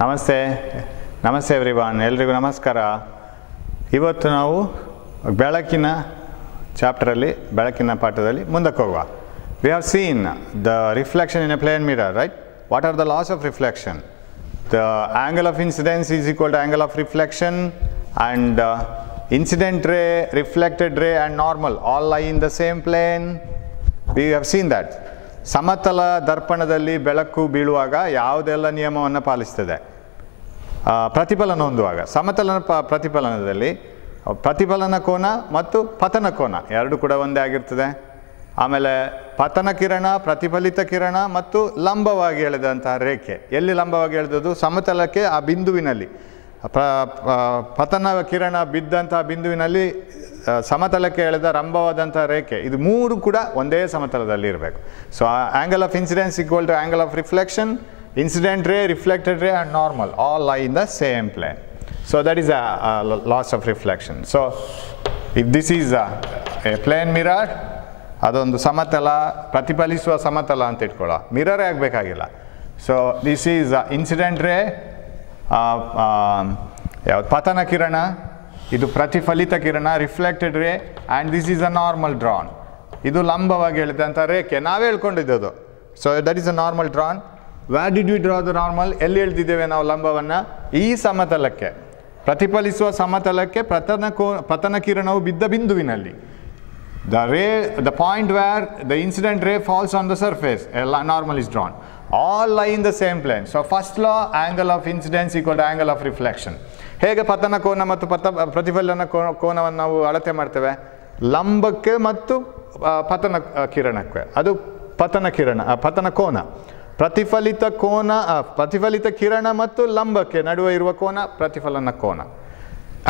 ನಮಸ್ತೆ ನಮಸ್ತೆ ಎವ್ರಿವನ್, ಎಲ್ರಿಗೂ ನಮಸ್ಕಾರ. ಇವತ್ತು ನಾವು ಬೆಳಕಿನ ಚಾಪ್ಟರಲ್ಲಿ ಬೆಳಕಿನ ಪಾಠದಲ್ಲಿ ಮುಂದಕ್ಕೆ ಹೋಗುವ. We have seen the reflection in a plane mirror, right? What are the laws of reflection? The angle of incidence is equal to angle of reflection and incident ray, reflected ray and normal all lie in the same plane. We have seen that. ಸಮತಲ ದರ್ಪಣದಲ್ಲಿ ಬೆಳಕು ಬೀಳುವಾಗ ಯಾವುದೆಲ್ಲ ನಿಯಮವನ್ನು ಪಾಲಿಸ್ತದೆ? ಪ್ರತಿಫಲನ ಹೊಂದುವಾಗ ಸಮತಲ ಪ್ರತಿಫಲನದಲ್ಲಿ ಪ್ರತಿಫಲನ ಕೋನ ಮತ್ತು ಪತನ ಕೋನ ಎರಡು ಕೂಡ ಒಂದೇ ಆಗಿರ್ತದೆ. ಆಮೇಲೆ ಪತನ ಕಿರಣ, ಪ್ರತಿಫಲಿತ ಕಿರಣ ಮತ್ತು ಲಂಬವಾಗಿ ಎಳೆದಂತಹ ರೇಖೆ. ಎಲ್ಲಿ ಲಂಬವಾಗಿ ಎಳೆದದ್ದು? ಸಮತಲಕ್ಕೆ ಆ ಬಿಂದುವಿನಲ್ಲಿ. ಪತನ ಕಿರಣ ಬಿದ್ದಂತಹ ಬಿಂದುವಿನಲ್ಲಿ ಸಮತಲಕ್ಕೆ ಎಳೆದ ಲಂಬವಾದಂಥ ರೇಖೆ, ಇದು ಮೂರು ಕೂಡ ಒಂದೇ ಸಮತಲದಲ್ಲಿ ಇರಬೇಕು. So angle of incidence equal to angle of reflection, incident ray, reflected ray and normal all lie in the same plane. So that is a laws of reflection. So if this is a plane mirror, ಅದೊಂದು ಸಮತಲ, ಪ್ರತಿಫಲಿಸುವ ಸಮತಲ ಅಂತ ಇಟ್ಕೊಳ್ಳೋ, ಮಿರರೇ ಆಗಬೇಕಾಗಿಲ್ಲ. So this is incident ray, ಯಾವುದು ಪತನ ಕಿರಣ, ಇದು ಪ್ರತಿಫಲಿತ ಕಿರಣ reflected ray, and this is a normal drawn. ಇದು ಲಂಬವಾಗಿ ಎಳೆದಂಥ ರೇಖೆ, ನಾವೇ ಹೇಳ್ಕೊಂಡಿದ್ದದು. So that is a normal drawn. Where did we draw the normal? ಎಲ್ಲಿ ಎಳೆದಿದ್ದೇವೆ ನಾವು ಲಂಬವನ್ನು? ಈ ಸಮತಲಕ್ಕೆ, ಪ್ರತಿಫಲಿಸುವ ಸಮತಲಕ್ಕೆ ಪತನ ಕಿರಣವು ಬಿದ್ದ ಬಿಂದುವಿನಲ್ಲಿ. The point where the incident ray falls on the surface, a normal is drawn. All lie in the same plane. So first law, angle of incidence equal to angle of reflection. ಹೇಗೆ ಪತನ ಕೋನ ಮತ್ತು ಪ್ರತಿಫಲನ ಕೋನವನ್ನು ನಾವು ಅಳತೆ ಮಾಡ್ತೇವೆ? ಲಂಬಕ್ಕೆ ಮತ್ತು ಪತನ ಕಿರಣಕ್ಕೆ, ಅದು ಪತನ ಕೋನ. ಪ್ರತಿಫಲಿತ ಕೋನ, ಪ್ರತಿಫಲಿತ ಕಿರಣ ಮತ್ತು ಲಂಬಕ್ಕೆ ನಡುವೆ ಇರುವ ಕೋನ ಪ್ರತಿಫಲನ ಕೋನ.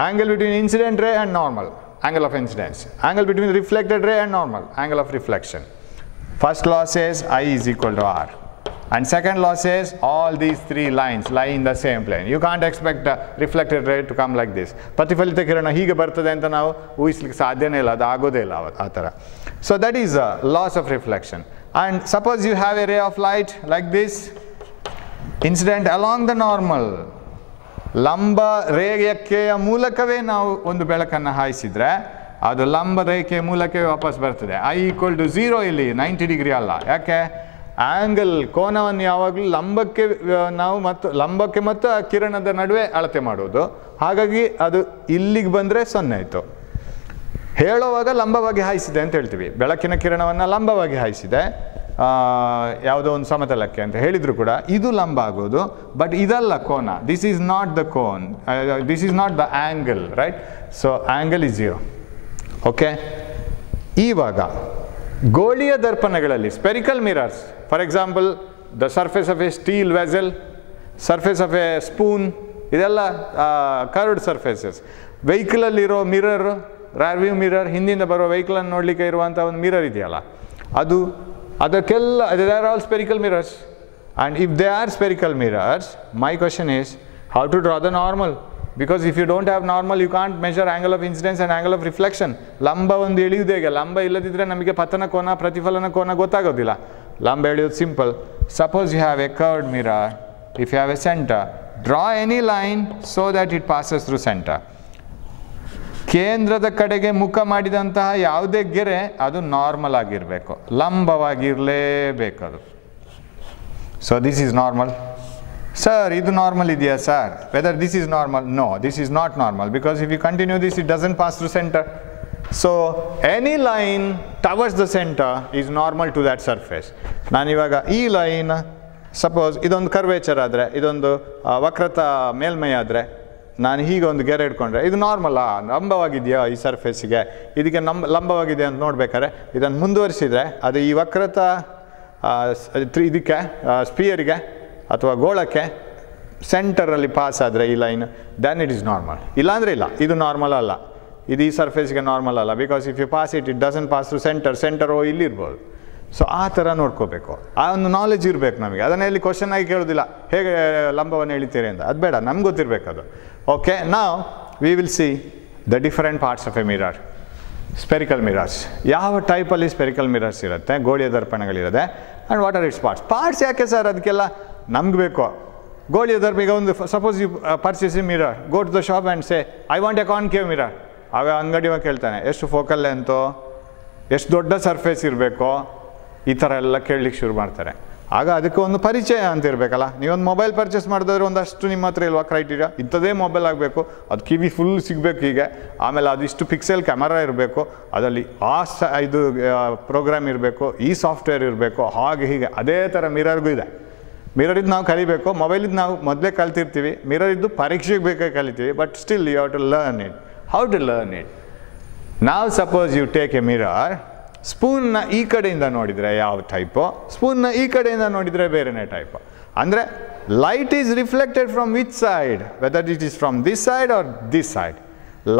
Angle between incident ray and normal, angle of incidence. Angle between reflected ray and normal, angle of reflection. First law says I is equal to R. And second law says all these three lines lie in the same plane. You can't expect a reflected ray to come like this. ಪ್ರತಿಫಲಿತ ಕಿರಣ ಹೀಗೆ ಬರ್ತದೆ ಅಂತ ನಾವು ಊಹಿಸ್ಲಿಕ್ಕೆ ಸಾಧ್ಯನೇ ಇಲ್ಲ, ಅದು ಆಗೋದೇ ಇಲ್ಲ ಆ ಥರ. So that is a loss of reflection. And suppose you have a ray of light like this, incident along the normal. ಲಂಬ ರೇಖೆಯ ಮೂಲಕವೇ ನಾವು ಒಂದು ಬೆಳಕನ್ನು ಹಾಯಿಸಿದರೆ ಅದು ಲಂಬ ರೇಖೆಯ ಮೂಲಕವೇ ವಾಪಸ್ ಬರ್ತದೆ. I equal to 0 ಇಲ್ಲಿ 90 ಡಿಗ್ರಿ ಅಲ್ಲ. ಯಾಕೆ? ಆ್ಯಂಗಲ್ ಕೋನವನ್ನು ಯಾವಾಗಲೂ ಲಂಬಕ್ಕೆ ಮತ್ತು ಆ ಕಿರಣದ ನಡುವೆ ಅಳತೆ ಮಾಡೋದು. ಹಾಗಾಗಿ ಅದು ಇಲ್ಲಿಗೆ ಬಂದರೆ 0 ಆಯಿತು. ಹೇಳುವಾಗ ಲಂಬವಾಗಿ ಹಾಯಿಸಿದೆ ಅಂತ ಹೇಳ್ತೀವಿ. ಬೆಳಕಿನ ಕಿರಣವನ್ನು ಲಂಬವಾಗಿ ಹಾಯಿಸಿದೆ ಯಾವುದೋ ಒಂದು ಸಮತಲಕ್ಕೆ ಅಂತ ಹೇಳಿದ್ರು ಕೂಡ ಇದು ಲಂಬ ಆಗೋದು. ಬಟ್ ಇದಲ್ಲ ಕೋನ. ದಿಸ್ ಈಸ್ ನಾಟ್ ದ ಕೋನ್, this is not the angle, right? So angle is 0. Okay, ಇವಾಗ ಗೋಳೀಯ ದರ್ಪಣಗಳಲ್ಲಿ spherical mirrors, for example the surface of a steel vessel, surface of a spoon, ಇದೆಲ್ಲ ಕರ್ವ್ಡ್ ಸರ್ಫೇಸಸ್. ವೆಹಿಕಲಲ್ಲಿರೋ mirror, rear view mirror, ಹಿಂದಿಂದ ಬರೋ ವೆಹಿಕಲನ್ನು ನೋಡಲಿಕ್ಕೆ ಇರುವಂಥ ಒಂದು ಮಿರರ್ ಇದೆಯಲ್ಲ, ಅದಕ್ಕೆಲ್ಲ they are all spherical mirrors. And if they are spherical mirrors, my question is how to draw the normal? Because if you don't have normal, you can't measure angle of incidence and angle of reflection. ಲಂಬ ಒಂದು ಎಳೆಯುವುದು ಹೇಗೆ? ಲಂಬ ಇಲ್ಲದಿದ್ದರೆ ನಮಗೆ ಪತನ ಕೋನ, ಪ್ರತಿಫಲನ ಕೋನ ಗೊತ್ತಾಗೋದಿಲ್ಲ. ಲಂಬ ಎಳೆಯೋದು simple. Suppose you have a curved mirror, if you have a centre, draw any line so that it passes through center. ಕೇಂದ್ರದ ಕಡೆಗೆ ಮುಖ ಮಾಡಿದಂತಹ ಯಾವುದೇ ಗೆರೆ ಅದು ನಾರ್ಮಲ್ ಆಗಿರಬೇಕು, ಲಂಬವಾಗಿರಲೇಬೇಕು ಅದು. So this is normal. Sir ಇದು ನಾರ್ಮಲ್ ಇದೆಯಾ sir? Whether this is normal? No, this is not normal, because if you continue this it doesn't pass through centre. So any line towards the centre is normal to that surface. ನಾನಿವಾಗ ಈ line, suppose ಇದೊಂದು curvature ಆದರೆ, ಇದೊಂದು ವಕ್ರತ ಮೇಲ್ಮೈ ಆದರೆ, ನಾನು ಹೀಗೆ ಒಂದು ಗೆರೆ ಇಟ್ಕೊಂಡ್ರೆ ಇದು ನಾರ್ಮಲ್ಲಾ? ಲಂಬವಾಗಿದೆಯಾ ಈ ಸರ್ಫೇಸಿಗೆ? ಇದಕ್ಕೆ ಲಂಬವಾಗಿದೆ ಅಂತ ನೋಡ್ಬೇಕಾದ್ರೆ ಇದನ್ನು ಮುಂದುವರಿಸಿದರೆ ಅದು ಈ ವಕ್ರತ ಇದಕ್ಕೆ ಸ್ಪಿಯರಿಗೆ ಅಥವಾ ಗೋಳಕ್ಕೆ ಸೆಂಟರಲ್ಲಿ ಪಾಸ್ ಆದರೆ ಈ line, then it is normal. ಇಲ್ಲಾಂದರೆ ಇಲ್ಲ, ಇದು ನಾರ್ಮಲ್ ಅಲ್ಲ, ಇದು ಈ ಸರ್ಫೇಸ್ಗೆ ನಾರ್ಮಲ್ ಅಲ್ಲ. Because if you pass it doesn't pass to centre ಇಲ್ಲಿರ್ಬೋದು. ಸೊ ಆ ಥರ ನೋಡ್ಕೋಬೇಕು, ಆ ಒಂದು ನಾಲೆಜ್ ಇರಬೇಕು ನಮಗೆ. ಅದನ್ನೇ ಇಲ್ಲಿ ಕ್ವಶನ್ ಆಗಿ ಕೇಳೋದಿಲ್ಲ, ಹೇಗೆ ಲಂಬವನ್ನು ಎಳಿತೀರಿ ಅಂತ, ಅದು ಬೇಡ, ನಮ್ಗೆ ಗೊತ್ತಿರಬೇಕು ಅದು. ಓಕೆ, ನಾವು we will see the different parts of a mirror. Spherical mirrors, ಯಾವ ಟೈಪಲ್ಲಿ ಸ್ಪೆರಿಕಲ್ ಮಿರರ್ಸ್ ಇರುತ್ತೆ, ಗೋಳೀಯ ದರ್ಪಣಗಳಿರುತ್ತೆ, and what are its parts. Parts ಯಾಕೆ ಸರ್? ಅದಕ್ಕೆಲ್ಲ ನಮ್ಗೆ ಬೇಕು ಗೋಳಿಯ ಧರ್ಮಿಗೆ ಒಂದು suppose you purchase a mirror, go to the shop and say I want a concave mirror. ಆಗ ಅಂಗಡಿವ ಕೇಳ್ತಾನೆ ಎಷ್ಟು ಫೋಕಲ್ ಲೆಂತು, ಎಷ್ಟು ದೊಡ್ಡ ಸರ್ಫೇಸ್ ಇರಬೇಕು, ಈ ಥರ ಎಲ್ಲ ಕೇಳಲಿಕ್ಕೆ ಶುರು ಮಾಡ್ತಾರೆ. ಆಗ ಅದಕ್ಕೆ ಒಂದು ಪರಿಚಯ ಅಂತ ಇರಬೇಕಲ್ಲ. ನೀವೊಂದು ಮೊಬೈಲ್ ಪರ್ಚೇಸ್ ಮಾಡಿದ್ರೆ ಒಂದಷ್ಟು ನಿಮ್ಮ ಹತ್ರ ಇಲ್ವಾ ಕ್ರೈಟೀರಿಯಾ, ಇಂಥದ್ದೇ ಮೊಬೈಲ್ ಆಗಬೇಕು, ಅದು ಕಿವಿ ಫುಲ್ ಸಿಗಬೇಕು ಹೀಗೆ, ಆಮೇಲೆ ಅದು ಇಷ್ಟು ಪಿಕ್ಸೆಲ್ ಕ್ಯಾಮರಾ ಇರಬೇಕು, ಅದರಲ್ಲಿ ಇದು ಪ್ರೋಗ್ರಾಮ್ ಇರಬೇಕು, ಈ ಸಾಫ್ಟ್ವೇರ್ ಇರಬೇಕು, ಹಾಗೆ ಹೀಗೆ. ಅದೇ ಥರ ಮಿರರ್ಗೂ ಇದೆ. ಮಿರರಿದ್ದು ನಾವು ಕಲಿಬೇಕು, ಮೊಬೈಲಿದ್ದು ನಾವು ಮೊದಲೇ ಕಲ್ತಿರ್ತೀವಿ, ಮಿರರಿದ್ದು ಪರೀಕ್ಷೆಗೆ ಬೇಕಾಗಿ ಕಲಿತೀವಿ. But still you have to learn it. How to learn it? ನಾವು suppose you take a mirror, ಸ್ಪೂನ್ನ ಈ ಕಡೆಯಿಂದ ನೋಡಿದರೆ ಯಾವ ಟೈಪು, ಸ್ಪೂನ್ನ ಈ ಕಡೆಯಿಂದ ನೋಡಿದರೆ ಬೇರೆನೇ ಟೈಪು. ಅಂದರೆ light is reflected from which side, whether it is from this side or this side.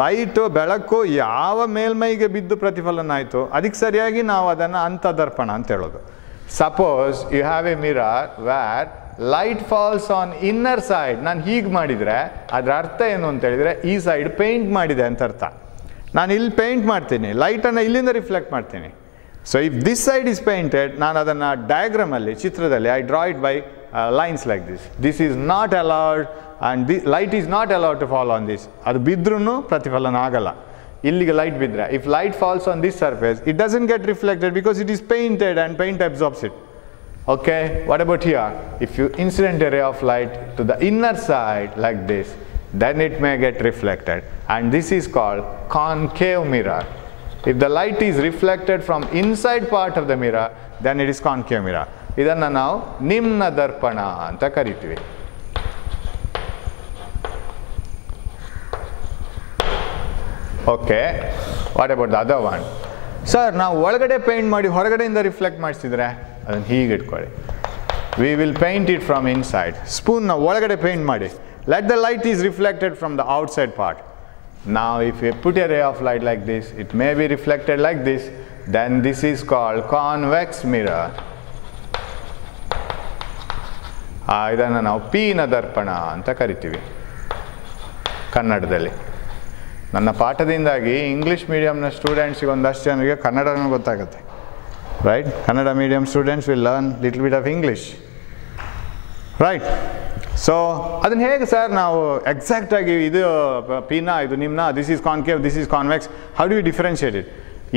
Light ಬೆಳಕು ಯಾವ ಮೇಲ್ಮೈಗೆ ಬಿದ್ದು ಪ್ರತಿಫಲನ ಆಯಿತು ಅದಕ್ಕೆ ಸರಿಯಾಗಿ ನಾವು ಅದನ್ನು ಅಂತದರ್ಪಣ ಅಂತ ಹೇಳೋದು. Suppose you have a mirror where light falls on inner side. ನಾನು ಹೀಗೆ ಮಾಡಿದರೆ ಅದರ ಅರ್ಥ ಏನು ಅಂತ ಹೇಳಿದರೆ ಈ ಸೈಡ್ ಪೇಂಟ್ ಮಾಡಿದೆ ಅಂತ ಅರ್ಥ. ನಾನು ಇಲ್ಲಿ ಪೇಂಟ್ ಮಾಡ್ತೀನಿ, ಲೈಟನ್ನು ಇಲ್ಲಿಂದ ರಿಫ್ಲೆಕ್ಟ್ ಮಾಡ್ತೀನಿ. So if this side is painted, ನಾನು ಅದನ್ನು ಡಯಾಗ್ರಾಮಲ್ಲಿ, ಚಿತ್ರದಲ್ಲಿ I draw it by lines like this. This is not allowed and the light is not allowed to fall on this. ಅದು ಬಿದ್ರೂ ಪ್ರತಿಫಲನ ಆಗಲ್ಲ. ಇಲ್ಲಿಗೆ ಲೈಟ್ ಬಿದ್ದರೆ, if light falls on this surface it doesn't get reflected because it is painted and paint absorbs it. Okay, what about here? If you incident a ray of light to the inner side like this, then it may get reflected, and this is called concave mirror. If the light is reflected from inside part of the mirror, then it is concave mirror. Idanna ನಾವು ನಿಮ್ನ ದರ್ಪಣ ಅಂತ ಕರಿತೀವಿ. Okay, what about the other one? Sir ನಾವು ಒಳಗಡೆ paint ಮಾಡಿ ಹೊರಗಡೆಯಿಂದ reflect ಮಾಡಿಸಿದ್ರೆ ಅದನ್ನು ಹೀಗೆ ಇಟ್ಕೊಳ್ಳಿ. We will paint it from inside. ಸ್ಪೂನ್ನ ಒಳಗಡೆ ಪೇಂಟ್ ಮಾಡಿ. Let the light is reflected from the outside part. Now if you put a ray of light like this, it may be reflected like this, then this is called convex mirror. ಇದನ್ನು ನಾವು ಪೀನ ದರ್ಪಣ ಅಂತ ಕರಿತೀವಿ ಕನ್ನಡದಲ್ಲಿ. ನನ್ನ ಪಾಠದಿಂದಾಗಿ English ಮೀಡಿಯಮ್ನ ಸ್ಟೂಡೆಂಟ್ಸಿಗೆ ಒಂದಷ್ಟು ಜನರಿಗೆ ಕನ್ನಡನೂ ಗೊತ್ತಾಗುತ್ತೆ. Right? Kannada medium students will learn little bit of English. Right? So, ಅದನ್ನು ಹೇಗೆ ಸರ್ ನಾವು ಎಕ್ಸಾಕ್ಟಾಗಿ ಇದು ಪೀನಾ, ಇದು ನಿಮ್ನ, this is concave, this is convex, how do you differentiate it?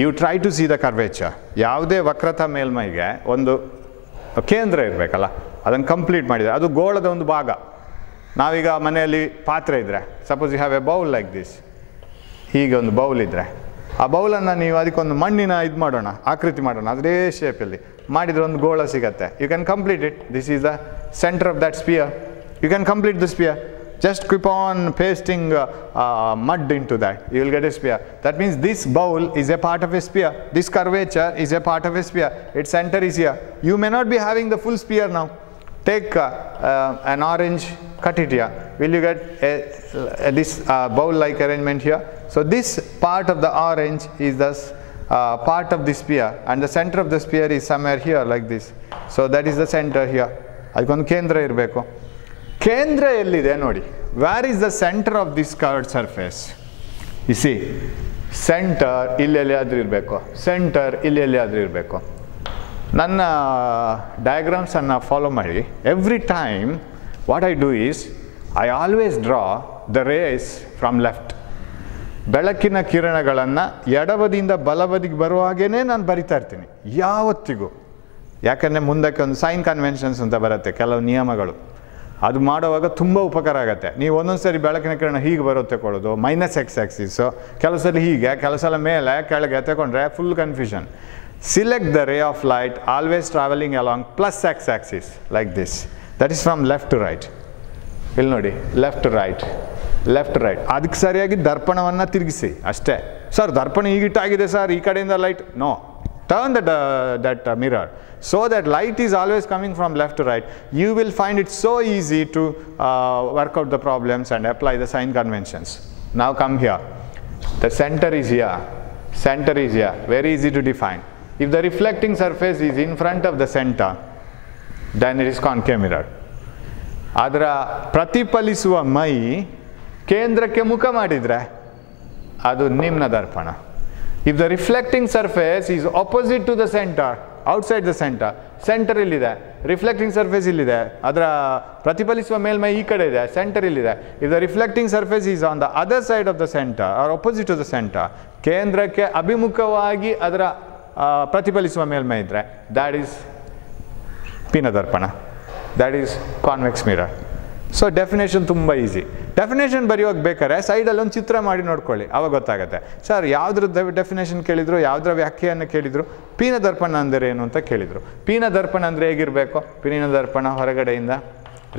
You try to see the curvature. ಯಾವುದೇ ವಕ್ರತಾ ಮೇಲ್ಮೈಗೆ ಒಂದು ಕೇಂದ್ರ ಇರಬೇಕಲ್ಲ, ಅದನ್ನು ಕಂಪ್ಲೀಟ್ ಮಾಡಿದರೆ ಅದು ಗೋಳದ ಒಂದು ಭಾಗ. ನಾವೀಗ ಮನೆಯಲ್ಲಿ ಪಾತ್ರೆ ಇದ್ದರೆ, suppose you have a bowl like this, ಹೀಗೆ ಒಂದು ಬೌಲ್ ಇದ್ದರೆ, ಆ ಬೌಲನ್ನು ನೀವು ಅದಕ್ಕೊಂದು ಮಣ್ಣಿನ ಇದು ಮಾಡೋಣ, ಆಕೃತಿ ಮಾಡೋಣ, ಅದೇ ಶೇಪಲ್ಲಿ ಮಾಡಿದರೆ ಒಂದು ಗೋಳ ಸಿಗತ್ತೆ. You can complete it. This is the centre of that sphere. You can complete the sphere. Just keep on pasting mud into that. You will get a sphere. That means this bowl is a part of a sphere. This curvature is a part of a sphere. Its center is here. You may not be having the full sphere now. Take an orange, cut it here. Will you get this bowl-like arrangement here? So this part of the orange is the part of the sphere, and the center of the sphere is somewhere here like this. So that is the center here. ಅದಕ್ಕೊಂದು ಕೇಂದ್ರ ಇರಬೇಕು. ಕೇಂದ್ರ ಎಲ್ಲಿದೆ ನೋಡಿ. Where is the center of this curved surface? You see, center ಇಲ್ಲೆಲ್ಲಿಯಾದ್ರೂ ಇರಬೇಕು, centre ಇಲ್ಲೆಲ್ಲಿಯಾದ್ರೂ ಇರಬೇಕು. ನನ್ನ ಡಯಾಗ್ರಾಮ್ಸನ್ನು ಫಾಲೋ ಮಾಡಿ. Every time what I do is I always draw the rays from left. ಬೆಳಕಿನ ಕಿರಣಗಳನ್ನು ಎಡಬದಿಯಿಂದ ಬಲಬದಿಗೆ ಬರುವ ಹಾಗೇ ನಾನು ಬರಿತಾ ಇರ್ತೀನಿ ಯಾವತ್ತಿಗೂ. ಯಾಕಂದರೆ ಮುಂದಕ್ಕೆ ಒಂದು ಸೈನ್ ಕನ್ವೆನ್ಷನ್ಸ್ ಅಂತ ಬರುತ್ತೆ, ಕೆಲವು ನಿಯಮಗಳು. ಅದು ಮಾಡುವಾಗ ತುಂಬ ಉಪಕಾರ ಆಗುತ್ತೆ. ನೀವು ಒಂದೊಂದು ಸರಿ ಬೆಳಕಿನ ಕಿರಣ ಹೀಗೆ ಬರುತ್ತೆ ಕೊಡೋದು, ಮೈನಸ್ ಎಕ್ಸ್ ಆಕ್ಸಿಸು, ಕೆಲವು ಸಲ ಹೀಗೆ, ಕೆಲವು ಸಲ ಮೇಲೆ ಕೆಳಗೆ ತಗೊಂಡ್ರೆ full confusion. Select the ray of light always traveling along plus x axis like this. That is from left to right. ಇಲ್ಲಿ ನೋಡಿ, left to right, left to right. ಅದಕ್ಕೆ ಸರಿಯಾಗಿ ದರ್ಪಣವನ್ನು ತಿರುಗಿಸಿ ಅಷ್ಟೇ. ಸರ್ ದರ್ಪಣ ಹೀಗಿಟ್ಟಾಗಿದೆ ಸರ್, ಈ ಕಡೆಯಿಂದ light, no, turn that mirror so that light is always coming from left to right. You will find it so easy to work out the problems and apply the sign conventions. Now come here. The center is here. Center is here. Very easy to define. If the reflecting surface is in front of the center, then it is concave mirror. ಅದರ ಪ್ರತಿಫಲಿಸುವ ಮೈ ಕೇಂದ್ರಕ್ಕೆ ಮುಖ ಮಾಡಿದರೆ ಅದು ನಿಮ್ನ ದರ್ಪಣ. If the reflecting surface is opposite to the center, outside the center, center ಇಲ್ಲಿದೆ, reflecting surface ಇಲ್ಲಿದೆ, ಅದರ ಪ್ರತಿಫಲಿಸುವ ಮೇಲ್ಮೈ ಈ ಕಡೆ ಇದೆ, ಸೆಂಟರ್ ಇಲ್ಲಿದೆ. If the reflecting surface is on the other side of the centre or opposite to the centre, ಕೇಂದ್ರಕ್ಕೆ ಅಭಿಮುಖವಾಗಿ ಅದರ ಪ್ರತಿಫಲಿಸುವ ಮೇಲ್ಮೈ ಇದ್ದರೆ ದ್ಯಾಟ್ ಈಸ್ ಪೀನದರ್ಪಣ, that is convex mirror. So definition ತುಂಬ ಈಸಿ. ಡೆಫಿನೇಷನ್ ಬರೆಯೋಕೆ ಬೇಕಾದ್ರೆ ಸೈಡಲ್ಲಿ ಒಂದು ಚಿತ್ರ ಮಾಡಿ ನೋಡ್ಕೊಳ್ಳಿ, ಆವಾಗ ಗೊತ್ತಾಗುತ್ತೆ. ಸರ್ ಯಾವುದ್ರ ಡೆಫಿನೇಷನ್ ಕೇಳಿದ್ರು, ಯಾವುದರ ವ್ಯಾಖ್ಯೆಯನ್ನು ಕೇಳಿದ್ರು, ಪೀನದರ್ಪಣ ಅಂದರೆ ಏನು ಅಂತ ಕೇಳಿದರು. ಪೀನದರ್ಪಣ ಅಂದರೆ ಹೇಗಿರಬೇಕು? ಪೀನದರ್ಪಣ ಹೊರಗಡೆಯಿಂದ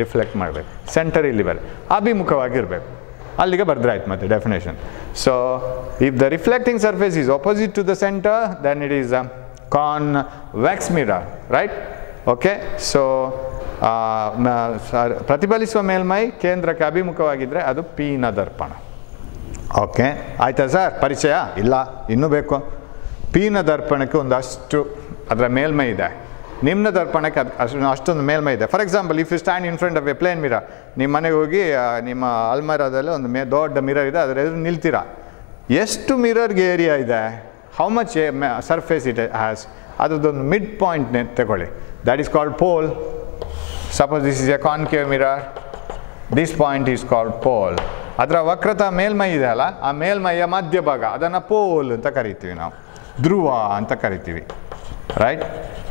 ರಿಫ್ಲೆಕ್ಟ್ ಮಾಡಬೇಕು, ಸೆಂಟರ್ ಇಲ್ಲಿ ಬರ ಅಭಿಮುಖವಾಗಿರಬೇಕು, ಅಲ್ಲಿಗೆ ಬರೆದ್ರಾಯ್ತು ಮತ್ತೆ definition. So if the reflecting surface is opposite to the centre then it is a convex mirror, right? Okay. So ಪ್ರತಿಫಲಿಸುವ ಮೇಲ್ಮೈ ಕೇಂದ್ರಕ್ಕೆ ಅಭಿಮುಖವಾಗಿದ್ದರೆ ಅದು ಪೀನದರ್ಪಣ. ಓಕೆ, ಆಯ್ತಾ ಸರ್ ಪರಿಚಯ? ಇಲ್ಲ, ಇನ್ನೂ ಬೇಕು. ಪೀನದರ್ಪಣಕ್ಕೆ ಒಂದಷ್ಟು ಅದರ ಮೇಲ್ಮೈ ಇದೆ, ನಿಮ್ನ ದರ್ಪಣಕ್ಕೆ ಅಷ್ಟೊಂದು ಮೇಲ್ಮೈ ಇದೆ. For example, if you stand in front of a plane mirror, ನಿಮ್ಮ ಮನೆಗೆ ಹೋಗಿ ನಿಮ್ಮ ಅಲ್ಮಾರದಲ್ಲಿ ಒಂದು ದೊಡ್ಡ ಮಿರರ್ ಇದೆ, ಅದರ ಎದುರು ನಿಲ್ತೀರಾ. ಎಷ್ಟು ಮಿರರ್ಗೆ ಏರಿಯಾ ಇದೆ, how much surface it has, ಅದರದ್ದೊಂದು ಮಿಡ್ ಪಾಯಿಂಟ್ನೇ ತಗೊಳ್ಳಿ, that is called pole. Suppose this is a concave mirror, this point is called pole. ಅದರ ವಕ್ರತಾ ಮೇಲ್ಮೈ ಇದೆ ಅಲ್ಲ, ಆ ಮೇಲ್ಮೈಯ ಮಧ್ಯಭಾಗ ಅದನ್ನು ಪೋಲ್ ಅಂತ ಕರಿತೀವಿ ನಾವು, ಧ್ರುವ ಅಂತ ಕರಿತೀವಿ, ರೈಟ್?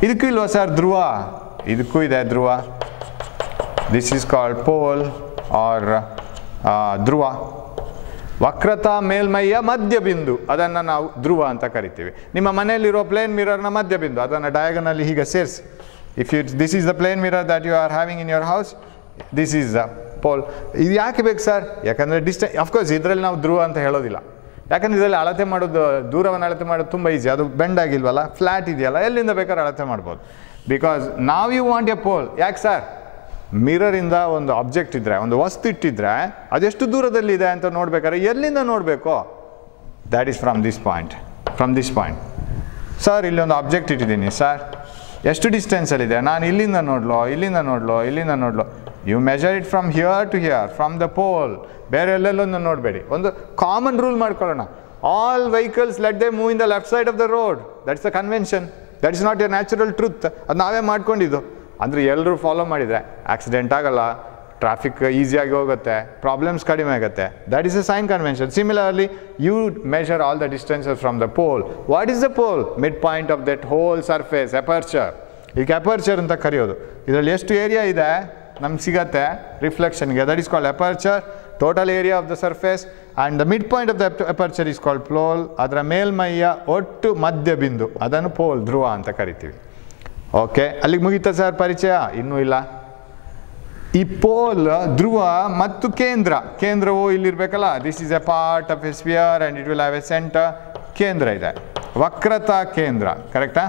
ಇದಕ್ಕೂ ಇಲ್ವಾ ಸರ್ ಧ್ರುವ? ಇದಕ್ಕೂ ಇದೆ ಧ್ರುವ. This is called pole or ಧ್ರುವ. ವಕ್ರತಾ ಮೇಲ್ಮೈಯ ಮಧ್ಯಬಿಂದು ಅದನ್ನು ನಾವು ಧ್ರುವ ಅಂತ ಕರಿತೀವಿ. ನಿಮ್ಮ ಮನೆಯಲ್ಲಿರೋ ಪ್ಲೇನ್ ಮಿರರ್ನ ಮಧ್ಯಬಿಂದು ಅದನ್ನು ಡಯಾಗನಲ್ಲಿ ಹೀಗೆ ಸೇರಿಸಿ. This is the plane mirror that you are having in your house, this is the pole. ಇದು ಯಾಕೆ ಬೇಕು ಸರ್? ಯಾಕಂದರೆ ಅಫ್ಕೋರ್ಸ್ ಇದರಲ್ಲಿ ನಾವು ಧ್ರುವ ಅಂತ ಹೇಳೋದಿಲ್ಲ, ಯಾಕಂದರೆ ಇದರಲ್ಲಿ ಅಳತೆ ಮಾಡೋದು, ದೂರವನ್ನು ಅಳತೆ ಮಾಡೋದು ತುಂಬ ಈಸಿ. ಅದು ಬೆಂಡ್ ಆಗಿಲ್ವಲ್ಲ, ಫ್ಲ್ಯಾಟ್ ಇದೆಯಲ್ಲ, ಎಲ್ಲಿಂದ ಬೇಕಾದ್ರೆ ಅಳತೆ ಮಾಡ್ಬೋದು. ಬಿಕಾಸ್ ನಾವು ಯು ವಾಂಟ್ ಎ ಪೋಲ್. ಯಾಕೆ ಸರ್? ಮಿರರಿಂದ ಒಂದು ಆಬ್ಜೆಕ್ಟ್ ಇದ್ದರೆ, ಒಂದು ವಸ್ತು ಇಟ್ಟಿದ್ರೆ ಅದೆಷ್ಟು ದೂರದಲ್ಲಿದೆ ಅಂತ ನೋಡ್ಬೇಕಾದ್ರೆ ಎಲ್ಲಿಂದ ನೋಡಬೇಕು? That is from this point, from this point. Sir ಇಲ್ಲೊಂದು ಆಬ್ಜೆಕ್ಟ್ ಇಟ್ಟಿದ್ದೀನಿ ಸರ್, ಎಷ್ಟು ಡಿಸ್ಟೆನ್ಸಲ್ಲಿದೆ, ನಾನು ಇಲ್ಲಿಂದ ನೋಡ್ಲೋ, ಇಲ್ಲಿಂದ ನೋಡ್ಲೋ, ಇಲ್ಲಿಂದ ನೋಡ್ಲೋ? You measure it from here to here, from the pole. ಬೇರೆ ಎಲ್ಲೆಲ್ಲೊಂದು ನೋಡಬೇಡಿ. ಒಂದು ಕಾಮನ್ ರೂಲ್ ಮಾಡ್ಕೊಳ್ಳೋಣ, all vehicles let they move in the left side of the road. That's the convention, that is not a natural truth. ಅದು ನಾವೇ ಮಾಡ್ಕೊಂಡಿದ್ದು. ಅಂದರೆ ಎಲ್ಲರೂ ಫಾಲೋ ಮಾಡಿದರೆ ಆಕ್ಸಿಡೆಂಟ್ ಆಗಲ್ಲ, ಟ್ರಾಫಿಕ್ ಈಸಿಯಾಗಿ ಹೋಗುತ್ತೆ, ಪ್ರಾಬ್ಲಮ್ಸ್ ಕಡಿಮೆ ಆಗುತ್ತೆ. That is a sign convention. Similarly you measure all the distances from the pole. What is the pole? Mid point of that whole surface, aperture. ಈಗ ಎಪರ್ಚರ್ ಅಂತ ಕರೆಯೋದು. ಇದರಲ್ಲಿ ಎಷ್ಟು ಏರಿಯಾ ಇದೆ ನಮ್ಗೆ ಸಿಗತ್ತೆ ರಿಫ್ಲೆಕ್ಷನ್ಗೆ, that is called aperture. Total area of the surface and the mid point of the aperture is called pole. ಅದರ ಮೇಲ್ಮೈಯ ಒಟ್ಟು ಮಧ್ಯಬಿಂದು ಅದನ್ನು ಪೋಲ್, ಧ್ರುವ ಅಂತ ಕರಿತೀವಿ. ಓಕೆ, ಅಲ್ಲಿಗೆ ಮುಗೀತಾ ಸರ್ ಪರಿಚಯ? ಇನ್ನೂ ಇಲ್ಲ. ಈ ಪೋಲ್, ಧ್ರುವ ಮತ್ತು ಕೇಂದ್ರ, ಕೇಂದ್ರವು ಇಲ್ಲಿರ್ಬೇಕಲ್ಲ, this is a part of a sphere and it will have a centre. ಕೇಂದ್ರ ಇದೆ, ವಕ್ರತಾ ಕೇಂದ್ರ, ಕರೆಕ್ಟಾ?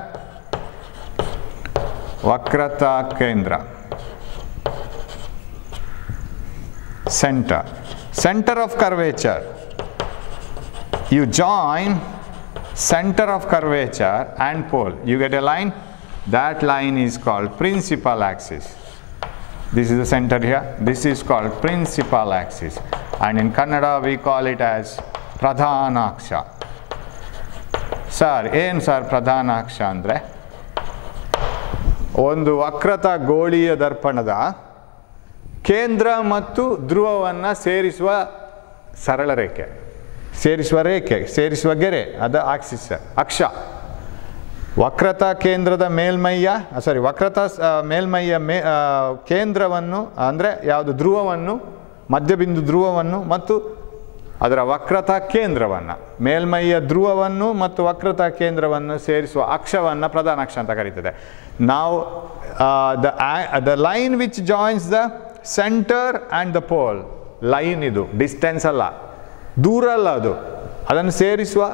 ವಕ್ರತಾ ಕೇಂದ್ರ, center, center of curvature. You join center of curvature and pole, you get a line. That line is called principal axis. This is the center here, this is called principal axis, and in Kannada we call it as pradhanaksha. Sir, ಏನು sir ಪ್ರಧಾನಾಕ್ಷ ಅಂದರೆ? ಒಂದು ವಕ್ರತಾ ಗೋಳೀಯ ದರ್ಪಣದ ಕೇಂದ್ರ ಮತ್ತು ಧ್ರುವವನ್ನು ಸೇರಿಸುವ ಸರಳ ರೇಖೆ, ಸೇರಿಸುವ ಗೆರೆ, ಅದು ಆಕ್ಸಿಸ್, ಅಕ್ಷ. ವಕ್ರತಾ ಕೇಂದ್ರದ ಮೇಲ್ಮೈಯ ವಕ್ರತಾ ಮೇಲ್ಮೈಯ ಕೇಂದ್ರವನ್ನು ಅಂದರೆ ಯಾವುದು ಧ್ರುವವನ್ನು, ಮಧ್ಯಬಿಂದು ಧ್ರುವವನ್ನು ಮತ್ತು ಅದರ ವಕ್ರತಾ ಕೇಂದ್ರವನ್ನು, ಮೇಲ್ಮೈಯ ಧ್ರುವವನ್ನು ಮತ್ತು ವಕ್ರತಾ ಕೇಂದ್ರವನ್ನು ಸೇರಿಸುವ ಅಕ್ಷವನ್ನು ಪ್ರಧಾನಾಕ್ಷ ಅಂತ ಕರೀತದೆ. ನಾವು the line which joins the centre and the pole, line ಇದು, ಡಿಸ್ಟೆನ್ಸ್ ಅಲ್ಲ, ದೂರ ಅಲ್ಲ, ಅದನ್ನು ಸೇರಿಸುವ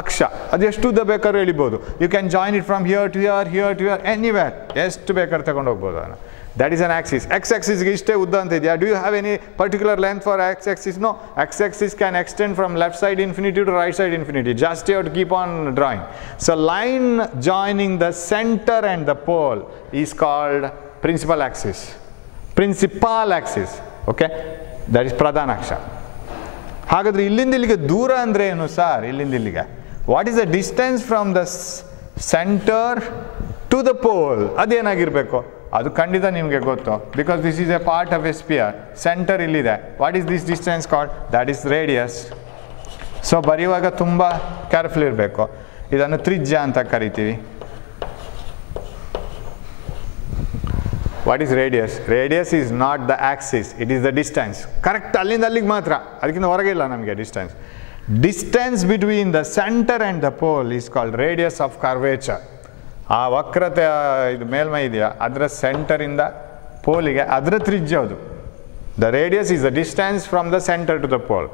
ಅಕ್ಷ. ಅದು ಎಷ್ಟು ಉದ್ದ ಬೇಕಾದ್ರೂ ಎಳಿಬೋದು. You can join it from here to here, here to here, anywhere, ಎಷ್ಟು ಬೇಕಾದ್ರೂ ತಗೊಂಡು ಹೋಗ್ಬೋದು ಅದನ್ನು. That is an axis. X ಆಕ್ಸಿಸ್ಗೆ ಇಷ್ಟೇ ಉದ್ದ ಅಂತ ಇದೆಯಾ? Do you have any particular length for x axis? No. X axis can extend from left side infinity to right side infinity. Just you have to keep on drawing. So line joining the centre and the pole is called principal axis. Principal axis, okay, that is ಪ್ರಧಾನಾಕ್ಷ. ಹಾಗಾದರೆ ಇಲ್ಲಿಂದ ಇಲ್ಲಿಗೆ ದೂರ ಅಂದರೆ ಏನು sir? ಇಲ್ಲಿಂದ ಇಲ್ಲಿಗೆ what is the distance from the centre to the pole? ಅದೇನಾಗಿರಬೇಕು? ಅದು ಖಂಡಿತ ನಿಮಗೆ ಗೊತ್ತು, because this is a part of a sphere. Centre ಇಲ್ಲಿದೆ. What is this distance called? That is radius. So ಬರೆಯುವಾಗ ತುಂಬ ಕೇರ್ಫುಲ್ ಇರಬೇಕು. ಇದನ್ನು ತ್ರಿಜ್ಯ ಅಂತ ಕರಿತೀವಿ. What is radius? Radius is not the axis, it is the distance. Correct ಅಲ್ಲಿಂದ ಅಲ್ಲಿಗೆ ಮಾತ್ರ, ಅದಕ್ಕಿಂತ ಹೊರಗೆ ಇಲ್ಲ ನಮಗೆ distance. Distance between the centre and the pole is called radius of curvature. ಆ ವಕ್ರತೆ ಇದು ಮೇಲ್ಮೈ ಇದೆಯಾ ಅದರ ಸೆಂಟರಿಂದ ಪೋಲಿಗೆ ಅದರ ತ್ರಿಜ್ಯ ಅದು. The radius is the distance from the centre to the pole.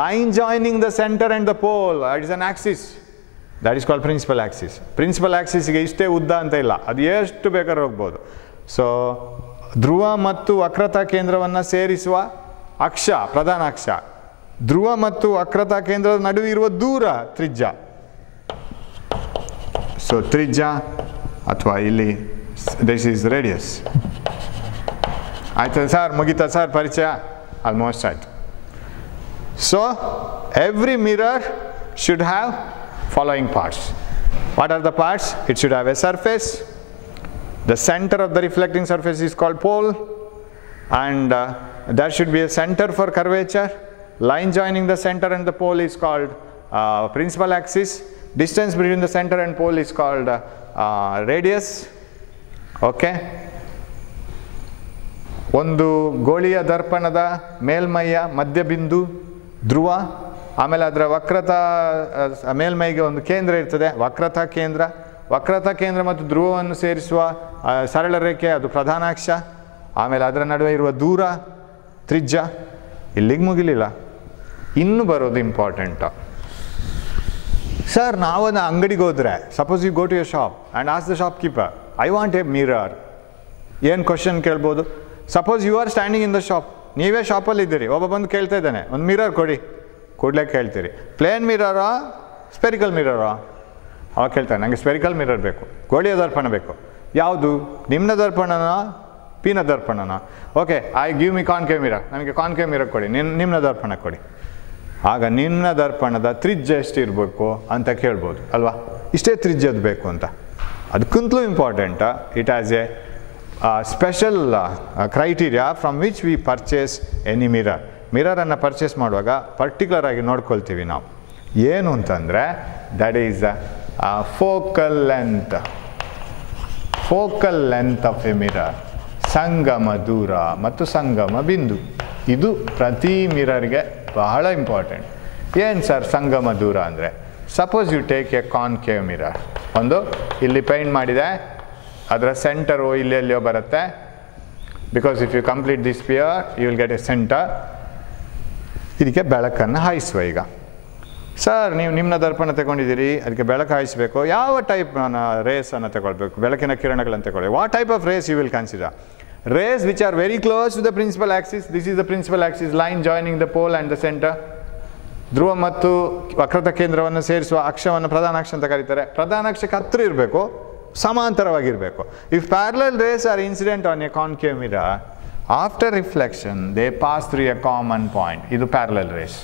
Line joining the centre and the pole, it is an axis, that is called principal axis. Principal ಆಕ್ಸಿಸ್ಗೆ ಇಷ್ಟೇ ಉದ್ದ ಅಂತ ಇಲ್ಲ, ಅದು ಎಷ್ಟು ಬೇಕಾದ್ರೂ ಹೋಗ್ಬೋದು. ಸೊ ಧ್ರುವ ಮತ್ತು ವಕ್ರತಾ ಕೇಂದ್ರವನ್ನು ಸೇರಿಸುವ ಅಕ್ಷ ಪ್ರಧಾನ ಅಕ್ಷ, ಧ್ರುವ ಮತ್ತು ವಕ್ರತಾ ಕೇಂದ್ರದ ನಡುವೆ ಇರುವ ದೂರ ತ್ರಿಜ್ಯ. ಸೊ ತ್ರಿಜ್ಯ ಅಥವಾ ಇಲ್ಲಿ ದಿಸ್ ಈಸ್ ರೇಡಿಯಸ್. ಆಯ್ತದ ಸರ್? ಮುಗಿತಾ ಸರ್ ಪರಿಚಯ? ಆಲ್ಮೋಸ್ಟ್ ಆಯಿತು. So every mirror should have following parts. What are the parts? It should have A surface. The center of the reflecting surface is called pole, and there should be a center for curvature. Line joining the center and the pole is called principal axis. Distance between the center and pole is called radius. Okay. ಒಂದು ಗೋಳಿಯ ದರ್ಪಣದ ಮೇಲ್ಮೈಯ ಮಧ್ಯಬಿಂದು ಧ್ರುವ, ಆಮೇಲೆ ಅದರ ವಕ್ರತಾ ಮೇಲ್ಮೈಗೆ ಒಂದು ಕೇಂದ್ರ ಇರ್ತದೆ, ವಕ್ರತಾ ಕೇಂದ್ರ. ವಕ್ರತಾ ಕೇಂದ್ರ ಮತ್ತು ಧ್ರುವವನ್ನು ಸೇರಿಸುವ ಸರಳ ರೇಖೆ ಅದು ಪ್ರಧಾನಾಕ್ಷ. ಆಮೇಲೆ ಅದರ ನಡುವೆ ಇರುವ ದೂರ ತ್ರಿಜ್ಯ. ಇಲ್ಲಿಗೆ ಮುಗಿಲಿಲ್ಲ, ಇನ್ನು ಬರೋದು ಇಂಪಾರ್ಟೆಂಟು. ಸರ್ ನಾವೊಂದು ಅಂಗಡಿಗೆ ಹೋದರೆ, suppose you go to a shop and ask the shopkeeper, I want a mirror. ಏನು ಕ್ವಶನ್ ಕೇಳ್ಬೋದು? Suppose you are standing in the shop, ನೀವೇ ಶಾಪಲ್ಲಿದ್ದೀರಿ, ಒಬ್ಬ ಬಂದು ಕೇಳ್ತಾ ಇದ್ದಾನೆ ಒಂದು ಮಿರರ್ ಕೊಡಿ, ಕೂಡಲೇ ಕೇಳ್ತೀರಿ ಪ್ಲೇನ್ ಮಿರರಾ ಸ್ಪೆರಿಕಲ್ ಮಿರರಾ? ಅವಾಗ ಕೇಳ್ತಾನೆ ನನಗೆ ಸ್ಪೆರಿಕಲ್ ಮಿರರ್ ಬೇಕು, ಗೋಳಿಯ ದರ್ಪಣ ಬೇಕು. ಯಾವುದು? ನಿಮ್ನ ದರ್ಪಣನ ಪೀನ ದರ್ಪಣನ? Okay, I give me concave mirror, ನನಗೆ ಕಾನ್ಕೇವ್ ಮಿರರ್ ಕೊಡಿ, ನಿಮ್ನ ದರ್ಪಣ ಕೊಡಿ. ಆಗ ನಿಮ್ನ ದರ್ಪಣದ ತ್ರಿಜ್ಯ ಎಷ್ಟು ಇರಬೇಕು ಅಂತ ಕೇಳ್ಬೋದು ಅಲ್ವಾ? ಇಷ್ಟೇ ತ್ರಿಜ್ಯದ ಬೇಕು ಅಂತ. ಅದಕ್ಕಿಂತಲೂ important, it as a special criteria from which we purchase any mirror. ಮಿರರನ್ನು ಪರ್ಚೇಸ್ ಮಾಡುವಾಗ ಪರ್ಟಿಕ್ಯುಲರ್ ಆಗಿ ನೋಡ್ಕೊಳ್ತೀವಿ ನಾವು. ಏನು ಅಂತಂದರೆ that is focal length. Focal length of a mirror, ಸಂಗಮ ದೂರ ಮತ್ತು ಸಂಗಮ ಬಿಂದು. ಇದು ಪ್ರತಿ ಮಿರರ್ಗೆ ಬಹಳ ಇಂಪಾರ್ಟೆಂಟ್. ಏನು ಸರ್ ಸಂಗಮ ದೂರ ಅಂದರೆ? Suppose you take a concave mirror. ಒಂದು ಇಲ್ಲಿ ಪೇಂಟ್ ಮಾಡಿದೆ, ಅದರ ಸೆಂಟರು ಇಲ್ಲೆಲ್ಲಿಯೋ ಬರುತ್ತೆ. Because if you complete this sphere you will get a centre. ಇದಕ್ಕೆ ಬೆಳಕನ್ನು ಹಾಯಿಸುವ. ಈಗ ಸರ್ ನೀವು ನಿಮ್ನ ದರ್ಪಣ ತಗೊಂಡಿದ್ದೀರಿ, ಅದಕ್ಕೆ ಬೆಳಕು ಹಾಯಿಸಬೇಕು, ಯಾವ ಟೈಪ್ ರೇಸನ್ನು ತಗೊಳ್ಬೇಕು? ಬೆಳಕಿನ ಕಿರಣಗಳನ್ನು ತಗೊಳ್ಳಿ. What type of rays you will consider? Rays which are very close to the principal axis. This is the principal axis line joining the pole and the center. ಧ್ರುವ ಮತ್ತು ವಕ್ರತಾ ಕೇಂದ್ರವನ್ನು ಸೇರಿಸುವ ಅಕ್ಷವನ್ನು ಪ್ರಧಾನಾಕ್ಷ ಅಂತ ಕರೀತಾರೆ. ಪ್ರಧಾನಾಕ್ಷಕ್ಕೆ ಹತ್ತಿರ ಇರಬೇಕು, ಸಮಾಂತರವಾಗಿರಬೇಕು. If parallel rays are incident on a concave mirror, after reflection they pass through a common point. ಇದು ಪ್ಯಾರಲಲ್ ರೇಸ್.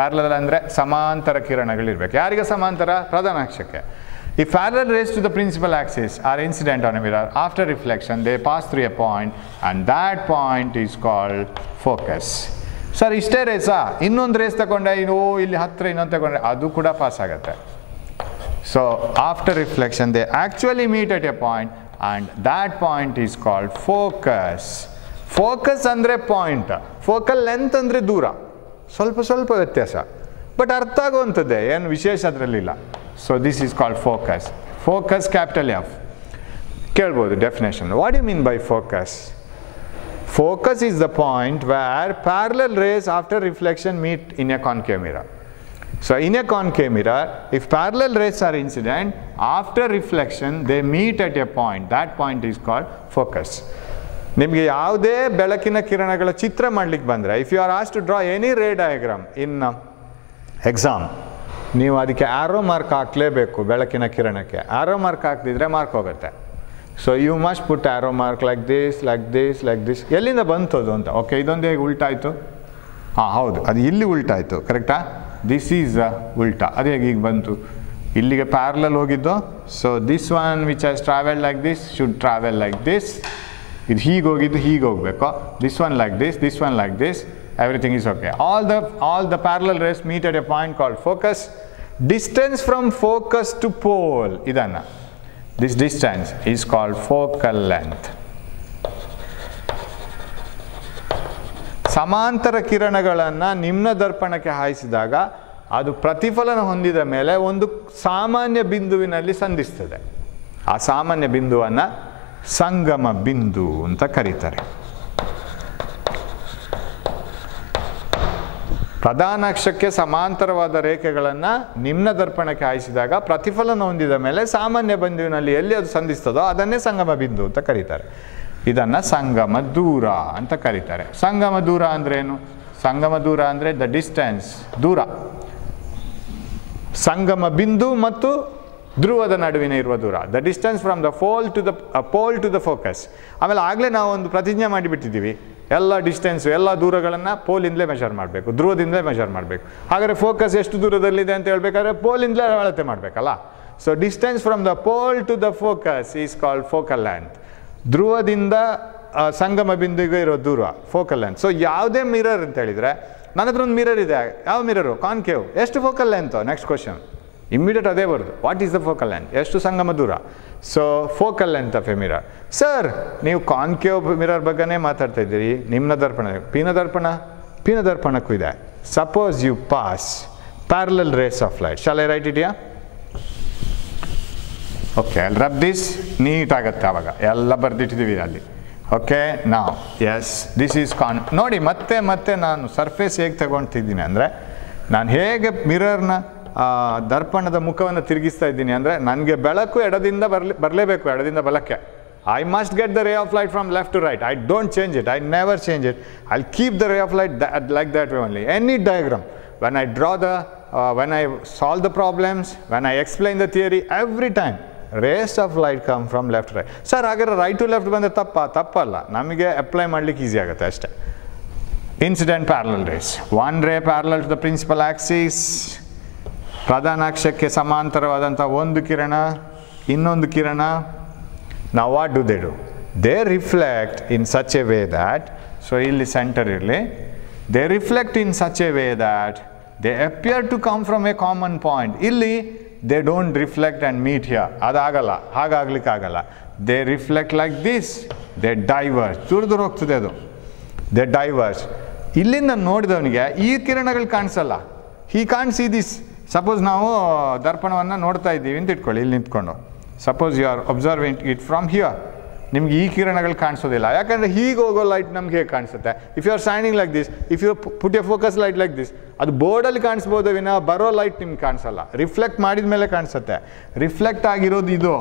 ಪ್ಯಾರಲಲ್ ಅಂದರೆ ಸಮಾಂತರ ಕಿರಣಗಳಿರಬೇಕು. ಯಾರಿಗೆ ಸಮಾಂತರ? ಪ್ರಧಾನಾಕ್ಷಕ್ಕೆ. If parallel rays to the principal axis are incident on a mirror, after reflection they pass through a point and that point is called focus. Sir, ಇಷ್ಟೇ ರೇಸಾ? ಇನ್ನೊಂದು race ತಗೊಂಡೆ, ಇಲ್ಲಿ ಹತ್ತಿರ ಇನ್ನೊಂದು ತಗೊಂಡ್ರೆ ಅದು ಕೂಡ ಪಾಸ್ ಆಗುತ್ತೆ. So after reflection they actually meet at a point and that point is called focus. Focus ಅಂದರೆ ಪಾಯಿಂಟ್, ಫೋಕಲ್ ಲೆಂತ್ ಅಂದರೆ ದೂರ. ಸ್ವಲ್ಪ ವ್ಯತ್ಯಾಸ, ಬಟ್ ಅರ್ಥ ಆಗುವಂಥದ್ದೇ, ಏನು ವಿಶೇಷ ಅದರಲ್ಲಿಲ್ಲ. So this is called focus. Focus capital F. ಕೇಳ್ಬೋದು definition. What do you mean by focus? Focus is the point where parallel rays after reflection meet in a concave mirror. So in a concave mirror, if parallel rays are incident, after reflection they meet at a point. That point is called focus. ನಿಮಗೆ ಯಾವುದೇ ಬೆಳಕಿನ ಕಿರಣಗಳ ಚಿತ್ರ ಮಾಡಲಿಕ್ಕೆ ಬಂದರೆ, if you are asked to draw any ray diagram in exam, ನೀವು ಅದಕ್ಕೆ ಆರೋ mark ಹಾಕಲೇಬೇಕು. ಬೆಳಕಿನ ಕಿರಣಕ್ಕೆ ಆರೋ ಮಾರ್ಕ್ ಹಾಕ್ದಿದ್ರೆ ಮಾರ್ಕ್ ಹೋಗುತ್ತೆ. So you must put arrow mark like this, like this, like this. ಎಲ್ಲಿಂದ ಬಂತದು ಅಂತ. ಓಕೆ, ಇದೊಂದು ಹೇಗೆ ಉಲ್ಟಾಯಿತು? ಹಾಂ ಹೌದು, ಅದು ಇಲ್ಲಿ ಉಲ್ಟಾಯಿತು, ಕರೆಕ್ಟಾ? ದಿಸ್ ಈಸ್ ಉಲ್ಟಾ. ಅದು ಹೇಗೆ ಈಗ ಬಂತು? ಇಲ್ಲಿಗೆ ಪ್ಯಾರಲಲ್ ಹೋಗಿದ್ದು. So this one which has travel like this should travel like this. ಇದು ಹೀಗೆ ಹೋಗಿದ್ದು ಹೀಗೆ ಹೋಗಬೇಕು. This one like this, this one like this, everything is okay. All the parallel rays meet at a point called focus. Distance from focus to pole, idanna, this distance is called focal length. ಸಮಾಂತರ ಕಿರಣಗಳನ್ನು ನಿಮ್ನ ದರ್ಪಣಕ್ಕೆ ಹಾಯಿಸಿದಾಗ ಅದು ಪ್ರತಿಫಲನ ಹೊಂದಿದ ಮೇಲೆ ಒಂದು ಸಾಮಾನ್ಯ ಬಿಂದುವಿನಲ್ಲಿ ಸಂಧಿಸ್ತದೆ. ಆ ಸಾಮಾನ್ಯ ಬಿಂದುವನ್ನು ಸಂಗಮ ಬಿಂದು ಅಂತ ಕರೀತಾರೆ. ಪ್ರಧಾನ ಅಕ್ಷಕ್ಕೆ ಸಮಾಂತರವಾದ ರೇಖೆಗಳನ್ನು ನಿಮ್ನ ದರ್ಪಣಕ್ಕೆ ಹಾಯಿಸಿದಾಗ ಪ್ರತಿಫಲನ ಹೊಂದಿದ ಮೇಲೆ ಸಾಮಾನ್ಯ ಬಿಂದುವಿನಲ್ಲಿ ಎಲ್ಲಿ ಅದು ಸಂಧಿಸ್ತದೋ ಅದನ್ನೇ ಸಂಗಮ ಬಿಂದು ಅಂತ ಕರೀತಾರೆ. ಇದನ್ನು ಸಂಗಮ ದೂರ ಅಂತ ಕರೀತಾರೆ. ಸಂಗಮ ದೂರ ಅಂದ್ರೇನು? ಸಂಗಮ ದೂರ ಅಂದರೆ ದ ಡಿಸ್ಟೆನ್ಸ್, ದೂರ, ಸಂಗಮ ಬಿಂದು ಮತ್ತು ಧ್ರುವದ ನಡುವಿನ ಇರುವ ದೂರ, the distance from the pole to the focus. ಆಮೇಲೆ ಆಗಲೇ ನಾವು ಒಂದು ಪ್ರತಿಜ್ಞೆ ಮಾಡಿಬಿಟ್ಟಿದ್ದೀವಿ, ಎಲ್ಲ ಡಿಸ್ಟೆನ್ಸು ಎಲ್ಲ ದೂರಗಳನ್ನು ಪೋಲಿಂದಲೇ ಮೆಷರ್ ಮಾಡಬೇಕು, ಧ್ರುವದಿಂದಲೇ ಮೆಷರ್ ಮಾಡಬೇಕು. ಹಾಗಾದರೆ ಫೋಕಸ್ ಎಷ್ಟು ದೂರದಲ್ಲಿದೆ ಅಂತ ಹೇಳ್ಬೇಕಾದ್ರೆ ಪೋಲಿಂದಲೇ ಅಳತೆ ಮಾಡಬೇಕಲ್ಲ. So distance from the pole to the focus is called focal length. ಧ್ರುವದಿಂದ ಸಂಗಮ ಬಿಂದುವಿಗೆ ಇರೋ ದೂರ ಫೋಕಲ್ ಲೆಂತ್. ಸೊ ಯಾವುದೇ ಮಿರರ್ ಅಂತ ಹೇಳಿದರೆ, ನನ್ನ ಹತ್ರ ಒಂದು ಮಿರರ್ ಇದೆ. ಯಾವ ಮಿರರು? ಕಾನ್ಕೇವ್. ಎಷ್ಟು focal length? Next question immediate ಅದೇ ಬರೋದು. What is the focal length? ಎಷ್ಟು ಸಂಗಮ ದೂರ? So focal length of a mirror. Sir, ನೀವು ಕಾನ್ಕೇವ್ ಮಿರರ್ ಬಗ್ಗೆನೇ ಮಾತಾಡ್ತಾ ಇದ್ದೀರಿ. ನಿಮ್ನ ದರ್ಪಣ, ಪೀನ ದರ್ಪಣಕ್ಕೂ ಇದೆ. Suppose you pass parallel rays of light, shall I write it? Yeah, okay, ಅಲ್ಲಿ ರಬ್ ದಿಸ್ ನೀಟಾಗತ್ತೆ. ಆವಾಗ ಎಲ್ಲ ಬರೆದಿಟ್ಟಿದ್ದೀವಿ ಅಲ್ಲಿ. ಓಕೆ, ನಾವು ಎಸ್ ದಿಸ್ ಈಸ್ ನೋಡಿ ಮತ್ತೆ ನಾನು ಸರ್ಫೇಸ್ ಹೇಗೆ ತಗೊಳ್ತಿದ್ದೀನಿ ಅಂದರೆ, ನಾನು ಹೇಗೆ ಮಿರರ್ನ ದರ್ಪಣದ ಮುಖವನ್ನು ತಿರುಗಿಸ್ತಾ ಇದ್ದೀನಿ ಅಂದರೆ, ನನಗೆ ಬೆಳಕು ಎಡದಿಂದ ಬರಲೇಬೇಕು, ಎಡದಿಂದ ಬಲಕ್ಕೆ. I must get the ray of light from left to right. I don't change it. I never change it. I'll keep the ray of light like that way only. Any diagram, when I draw when I solve the problems, when I explain the theory, every time rays of light come from left to right. Sir, ಹಾಗಾದ್ರೆ right to left ಬಂದರೆ ತಪ್ಪಲ್ಲ. ನಮಗೆ apply ಮಾಡಲಿಕ್ಕೆ easy ಆಗುತ್ತೆ ಅಷ್ಟೇ. Incident parallel rays. One ray parallel to the principal axis. ಪ್ರಧಾನ ಅಕ್ಷಕ್ಕೆ ಸಮಾಂತರವಾದಂಥ ಒಂದು ಕಿರಣ, ಇನ್ನೊಂದು ಕಿರಣ. Now what do? They reflect in such a way that, so illi center irli, they reflect in such a way that they appear to come from a common point. Illi they don't reflect and meet here. Adagala, hagaglik agala. They reflect like this. They diverge. Dur hogtade adu. They diverge. Illinda nodidavaniಗೆ ಈ ಕಿರಣಗಳು ಕಾಣಿಸಲ್ಲ. He can't see this. Suppose ನಾವು ದರ್ಪಣವನ್ನು ನೋಡ್ತಾ ಇದ್ದೀವಿ ಅಂತ ಇಟ್ಕೊಳ್ಳಿ, ಇಲ್ಲಿ ನಿಂತ್ಕೊಂಡು. Suppose you are observing it from here. ನಿಮ್ಗೆ ಈ ಕಿರಣಗಳು ಕಾಣಿಸೋದಿಲ್ಲ, ಯಾಕಂದರೆ ಹೀಗೆ ಹೋಗೋ ಲೈಟ್ ನಮ್ಗೆ ಹೇಗೆ ಕಾಣಿಸುತ್ತೆ? If you are standing like this, if you put a focus light like this, ಅದು ಬೋರ್ಡಲ್ಲಿ ಕಾಣಿಸ್ಬೋದು ವಿನ ಬರೋ ಲೈಟ್ ನಿಮ್ಗೆ ಕಾಣಿಸಲ್ಲ. ರಿಫ್ಲೆಕ್ಟ್ ಮಾಡಿದ ಮೇಲೆ ಕಾಣಿಸುತ್ತೆ. ರಿಫ್ಲೆಕ್ಟ್ ಆಗಿರೋದು ಇದು.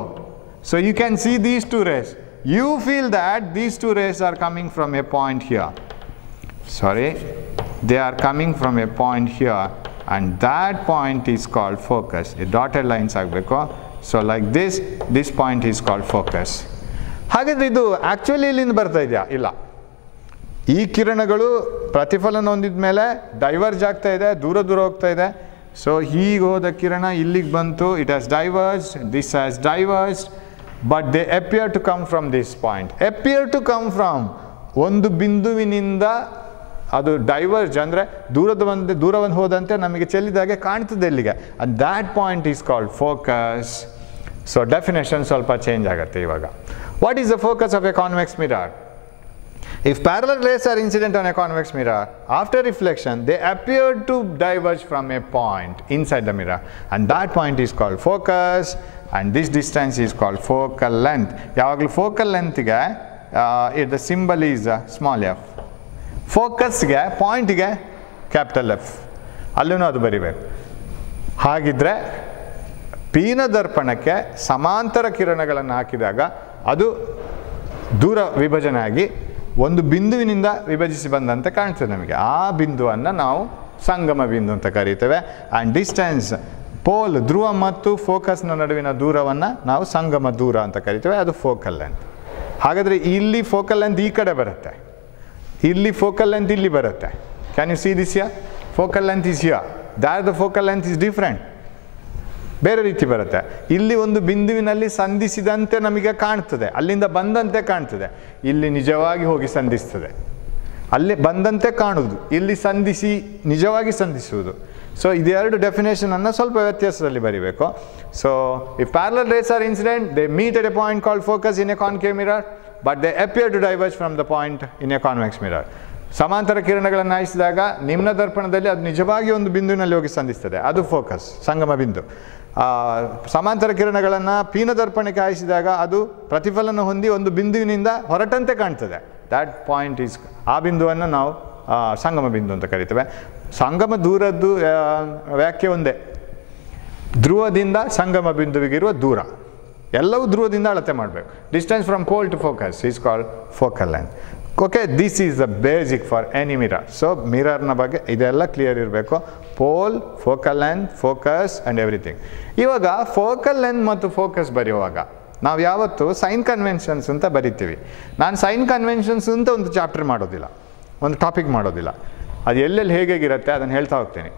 So you can see these two rays. You feel that these two rays are coming from a point here. Sorry, they are coming from a point here, and that point is called focus. A dotted lines ಆಗಬೇಕು. So like this point is called focus. ಹಾಗಾದ್ರೆ ಇದು actually ಇಲ್ಲಿಂದ ಬರ್ತಾ ಇದೆಯಾ? ಇಲ್ಲ. ಈ ಕಿರಣಗಳು ಪ್ರತಿಫಲನ ಹೊಂದಿದ ಮೇಲೆ ಡೈವರ್ಜ್ ಆಗ್ತಾ ಇದೆ, ದೂರ ಹೋಗ್ತಾ ಇದೆ. ಸೊ ಹೀಗೆ ಹೋದ ಕಿರಣ ಇಲ್ಲಿಗೆ ಬಂತು, it has diverge, this has diverge, but they appear to come from this point. Appear to come from ಒಂದು ಬಿಂದುವಿನಿಂದ ಅದು ಡೈವರ್ಜ್ ಅಂದರೆ ದೂರವನ್ನು ಹೋದಂತೆ ನಮಗೆ ಚೆಲ್ಲಿದಾಗೆ ಕಾಣ್ತದೆ ಇಲ್ಲಿಗೆ. And that point is called focus. So definition ಸ್ವಲ್ಪ ಚೇಂಜ್ ಆಗುತ್ತೆ ಇವಾಗ. What is the focus of A convex mirror? If parallel rays are incident on a convex mirror, after reflection, they appear to diverge from a point inside the mirror, and that point is called focus, and this distance is called focal length. ಯಾವಾಗಲೂ focal length ಗೆ the symbol is small f. Focus ಗೆ point ಗೆ capital F. ಅಲ್ಲೂ ಅದು ಬರಿಬೇಕು. ಹಾಗಿದ್ರೆ ಪೀನ ದರ್ಪಣಕ್ಕೆ ಸಮಾಂತರ ಕಿರಣಗಳನ್ನು ಹಾಕಿದಾಗ ಅದು ದೂರ ವಿಭಜನೆ ಆಗಿ ಒಂದು ಬಿಂದುವಿನಿಂದ ವಿಭಜಿಸಿ ಬಂದಂತೆ ಕಾಣ್ತದೆ ನಮಗೆ. ಆ ಬಿಂದುವನ್ನು ನಾವು ಸಂಗಮ ಬಿಂದು ಅಂತ ಕರೀತೇವೆ. ಆ್ಯಂಡ್ ಡಿಸ್ಟೆನ್ಸ್ ಪೋಲ್ ಧ್ರುವ ಮತ್ತು ಫೋಕಸ್ನ ನಡುವಿನ ದೂರವನ್ನು ನಾವು ಸಂಗಮ ದೂರ ಅಂತ ಕರಿತೇವೆ. ಅದು ಫೋಕಲ್ ಲೆಂತ್. ಹಾಗಾದರೆ ಇಲ್ಲಿ ಫೋಕಲ್ ಲೆಂತ್ ಈ ಕಡೆ ಬರುತ್ತೆ, ಇಲ್ಲಿ ಫೋಕಲ್ ಲೆಂತ್ ಇಲ್ಲಿ ಬರುತ್ತೆ. Can U see this here? Focal length is here. That the focal length is different. ಬೇರೆ ರೀತಿ ಬರುತ್ತೆ. ಇಲ್ಲಿ ಒಂದು ಬಿಂದುವಿನಲ್ಲಿ ಸಂಧಿಸಿದಂತೆ ನಮಗೆ ಕಾಣ್ತದೆ, ಅಲ್ಲಿಂದ ಬಂದಂತೆ ಕಾಣ್ತದೆ. ಇಲ್ಲಿ ನಿಜವಾಗಿ ಹೋಗಿ ಸಂಧಿಸ್ತದೆ, ಅಲ್ಲಿ ಬಂದಂತೆ ಕಾಣುವುದು, ಇಲ್ಲಿ ಸಂಧಿಸಿ ನಿಜವಾಗಿ ಸಂಧಿಸುವುದು. ಸೊ ಇದೆರಡು ಡೆಫಿನೇಷನನ್ನು ಸ್ವಲ್ಪ ವ್ಯತ್ಯಾಸದಲ್ಲಿ ಬರೀಬೇಕು. So if parallel rays are incident, they meet at a point called focus in a concave mirror, but they appear to diverge from the point in a convex mirror. ಸಮಾಂತರ ಕಿರಣಗಳನ್ನು ಹಾಯಿಸಿದಾಗ ನಿಮ್ನ ದರ್ಪಣದಲ್ಲಿ ಅದು ನಿಜವಾಗಿ ಒಂದು ಬಿಂದುವಿನಲ್ಲಿ ಹೋಗಿ ಸಂಧಿಸ್ತದೆ, ಅದು ಫೋಕಸ್, ಸಂಗಮ ಬಿಂದು. ಸಮಾಂತರ ಕಿರಣಗಳನ್ನು ಪೀನ ದರ್ಪಣಕ್ಕೆ ಹಾಯಿಸಿದಾಗ ಅದು ಪ್ರತಿಫಲನ ಹೊಂದಿ ಒಂದು ಬಿಂದುವಿನಿಂದ ಹೊರಟಂತೆ ಕಾಣ್ತದೆ. ದ್ಯಾಟ್ ಪಾಯಿಂಟ್ ಈಸ್, ಆ ಬಿಂದುವನ್ನು ನಾವು ಸಂಗಮ ಬಿಂದು ಅಂತ ಕರಿತೇವೆ. ಸಂಗಮ ದೂರದ್ದು ವ್ಯಾಖ್ಯೆ ಒಂದೇ, ಧ್ರುವದಿಂದ ಸಂಗಮ ಬಿಂದುವಿಗಿರುವ ದೂರ, ಎಲ್ಲವೂ ಧ್ರುವದಿಂದ ಅಳತೆ ಮಾಡಬೇಕು. Distance from pole to focus is called focal length. Okay, this is the basic for any mirror. So ಮಿರರ್ನ ಬಗ್ಗೆ ಇದೆಲ್ಲ ಕ್ಲಿಯರ್ ಇರಬೇಕು, pole, focal length, focus and everything. ಇವಾಗ ಫೋಕಲ್ ಲೆಂತ್ ಮತ್ತು ಫೋಕಸ್ ಬರೆಯುವಾಗ ನಾವು ಯಾವತ್ತು ಸೈನ್ ಕನ್ವೆನ್ಷನ್ಸ್ ಅಂತ ಬರಿತೀವಿ. ನಾನು ಸೈನ್ ಕನ್ವೆನ್ಷನ್ಸ್ ಅಂತ ಒಂದು ಚಾಪ್ಟರ್ ಮಾಡೋದಿಲ್ಲ, ಒಂದು ಟಾಪಿಕ್ ಮಾಡೋದಿಲ್ಲ. ಅದು ಎಲ್ಲೆಲ್ಲಿ ಹೇಗಿರುತ್ತೆ ಅದನ್ನು ಹೇಳ್ತಾ ಹೋಗ್ತೀನಿ.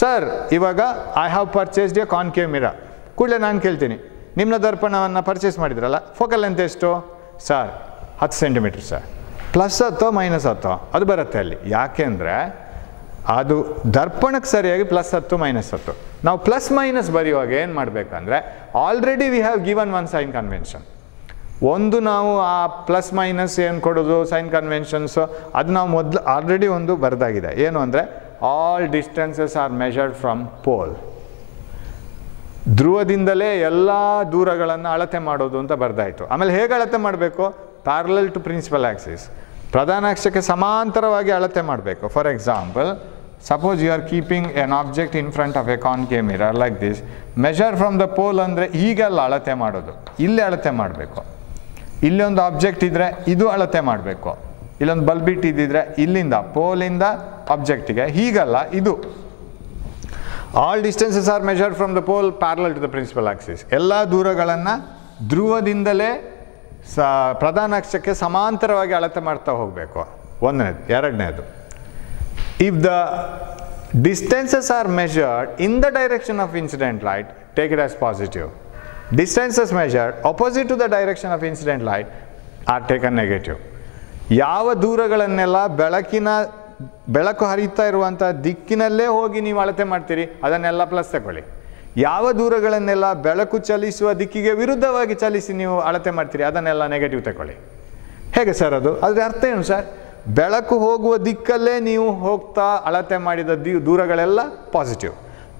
ಸರ್, ಇವಾಗ I have purchased A concave mirror. ಕೂಡಲೇ ನಾನು ಕೇಳ್ತೀನಿ, ನಿಮ್ಮ ದರ್ಪಣವನ್ನು ಪರ್ಚೇಸ್ ಮಾಡಿದ್ರಲ್ಲ, ಫೋಕಲ್ ಲೆಂತ್ ಎಷ್ಟು? Sir 10 centimetre sir. Plus 10 minus 10 ಅದು ಬರುತ್ತೆ ಅಲ್ಲಿ. ಯಾಕೆಂದರೆ ಅದು ದರ್ಪಣಕ್ಕೆ ಸರಿಯಾಗಿ +10 -10. ನಾವು ಪ್ಲಸ್ ಮೈನಸ್ ಬರೆಯುವಾಗ ಏನು ಮಾಡಬೇಕಂದ್ರೆ, already we have given one sine convention. ಒಂದು ನಾವು ಆ ಪ್ಲಸ್ ಮೈನಸ್ ಏನು ಕೊಡೋದು ಸೈನ್ ಕನ್ವೆನ್ಷನ್ಸು, ಅದು ನಾವು ಮೊದಲು ಆಲ್ರೆಡಿ ಒಂದು ಬರೆದಾಗಿದೆ. ಏನು ಅಂದರೆ, all distances are measured from pole. ಧ್ರುವದಿಂದಲೇ ಎಲ್ಲ ದೂರಗಳನ್ನು ಅಳತೆ ಮಾಡೋದು ಅಂತ ಬರೆದಾಯಿತು. ಆಮೇಲೆ ಹೇಗೆ ಅಳತೆ ಮಾಡಬೇಕು? ಪ್ಯಾರಲಲ್ ಟು ಪ್ರಿನ್ಸಿಪಲ್ ಆಕ್ಸಿಸ್, ಪ್ರಧಾನ ಅಕ್ಷಕ್ಕೆ ಸಮಾಂತರವಾಗಿ ಅಳತೆ ಮಾಡಬೇಕು. For example, suppose you are keeping an object in front of a concave mirror like this. Measure from the pole ಅಂದರೆ ಹೀಗೆಲ್ಲ ಅಳತೆ ಮಾಡೋದು, ಇಲ್ಲೇ ಅಳತೆ ಮಾಡಬೇಕು. ಇಲ್ಲೊಂದು ಆಬ್ಜೆಕ್ಟ್ ಇದ್ದರೆ ಇದು ಅಳತೆ ಮಾಡಬೇಕು, ಇಲ್ಲೊಂದು ಬಲ್ಬ್ ಇಟ್ಟಿದ್ದಿದ್ರೆ ಇಲ್ಲಿಂದ ಪೋಲಿಂದ ಆಬ್ಜೆಕ್ಟಿಗೆ, ಹೀಗಲ್ಲ ಇದು. All distances are measured from the pole parallel to the principal axis. ಎಲ್ಲ ದೂರಗಳನ್ನು ಧ್ರುವದಿಂದಲೇ ಪ್ರಧಾನ ಅಕ್ಷಕ್ಕೆ ಸಮಾಂತರವಾಗಿ ಅಳತೆ ಮಾಡ್ತಾ ಹೋಗಬೇಕು. ಒಂದನೇದು. ಎರಡನೇದು, if the distances are measured in the direction of incident light, take it as positive. Distances measured opposite to the direction of incident light are taken negative. ಯಾವ ದೂರಗಳನ್ನೆಲ್ಲ ಬೆಳಕು ಹರಿತಾ ಇರುವಂಥ ದಿಕ್ಕಿನಲ್ಲೇ ಹೋಗಿ ನೀವು ಅಳತೆ ಮಾಡ್ತೀರಿ ಅದನ್ನೆಲ್ಲ ಪ್ಲಸ್ ತಗೊಳ್ಳಿ. ಯಾವ ದೂರಗಳನ್ನೆಲ್ಲ ಬೆಳಕು ಚಲಿಸುವ ದಿಕ್ಕಿಗೆ ವಿರುದ್ಧವಾಗಿ ಚಲಿಸಿ ನೀವು ಅಳತೆ ಮಾಡ್ತೀರಿ ಅದನ್ನೆಲ್ಲ ನೆಗೆಟಿವ್ ತಗೊಳ್ಳಿ. ಹೇಗೆ ಸರ್ ಅದು? ಅದರ ಅರ್ಥ ಏನು ಸರ್? ಬೆಳಕು ಹೋಗುವ ದಿಕ್ಕಲ್ಲೇ ನೀವು ಹೋಗ್ತಾ ಅಳತೆ ಮಾಡಿದ ದೂರಗಳೆಲ್ಲ ಪಾಸಿಟಿವ್.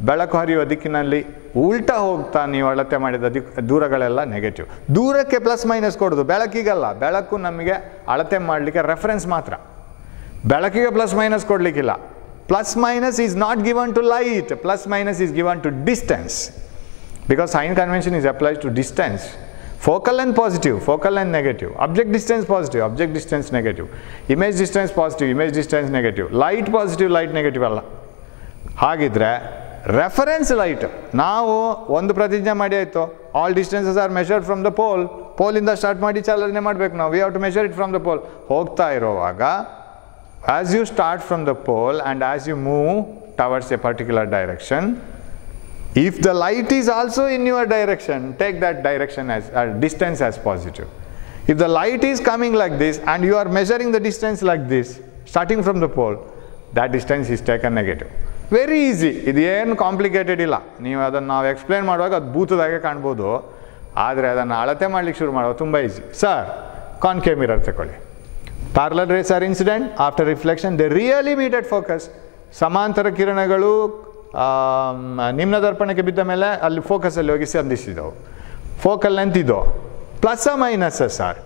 ಬೆಳಕು ಹರಿಯುವ ದಿಕ್ಕಿನಲ್ಲಿ ಉಲ್ಟಾ ಹೋಗ್ತಾ ನೀವು ಅಳತೆ ಮಾಡಿದ ದೂರಗಳೆಲ್ಲ ನೆಗೆಟಿವ್. ದೂರಕ್ಕೆ ಪ್ಲಸ್ ಮೈನಸ್ ಕೊಡೋದು, ಬೆಳಕಿಗಲ್ಲ. ಬೆಳಕು ನಮಗೆ ಅಳತೆ ಮಾಡಲಿಕ್ಕೆ ರೆಫರೆನ್ಸ್ ಮಾತ್ರ, ಬೆಳಕಿಗೆ ಪ್ಲಸ್ ಮೈನಸ್ ಕೊಡಲಿಕ್ಕಿಲ್ಲ. Plus minus is not given to light, plus minus is given to distance, because sign convention is applied to distance. Focal length positive, focal length negative. Object distance positive, object distance negative. Image distance positive, image distance negative. Light positive, light negative ಅಲ್ಲ. ಹಾಗಿದ್ರೆ reference light ನಾವು ಒಂದು ಪ್ರತಿಜ್ಞೆ ಮಾಡಿ ಆಯಿತು, all distances are measured from the pole. ಪೋಲಿಂದ start ಮಾಡಿ ಚಾಲನೆ ಮಾಡಬೇಕು ನಾವು. We have to measure it from the pole. ಹೋಗ್ತಾ ಇರುವಾಗ as you start from the pole and as you move towards a particular direction, if the light is also in your direction, take that direction as distance as positive. If the light is coming like this and you are measuring the distance like this, starting from the pole, that distance is taken negative. Very easy. ಇದೇನು complicated ಇಲ್ಲ. ನೀವು ಅದನ್ನು ನಾವು explain ಮಾಡುವಾಗ ಅದು ಭೂತದಾಗೆ ಕಾಣ್ಬೋದು, ಆದರೆ ಅದನ್ನು ಅಳತೆ ಮಾಡಲಿಕ್ಕೆ ಶುರು ಮಾಡುವಾಗ ತುಂಬ ಈಸಿ. ಸರ್, ಕಾನ್ಕೇವ್ ಮಿರರ್ ತಗೊಳ್ಳಿ. Parallel rays are incident after reflection, they really meet at focus. ಸಮಾಂತರ ಕಿರಣಗಳು ನಿಮ್ನ ದರ್ಪಣಕ್ಕೆ ಬಿದ್ದ ಮೇಲೆ ಅಲ್ಲಿ ಫೋಕಸಲ್ಲಿ ಹೋಗಿ ಸಂಧಿಸಿದವು. ಫೋಕಲ್ ಲೆಂತ್ ಇದು ಪ್ಲಸ್ ಮೈನಸ್ ಸರ್.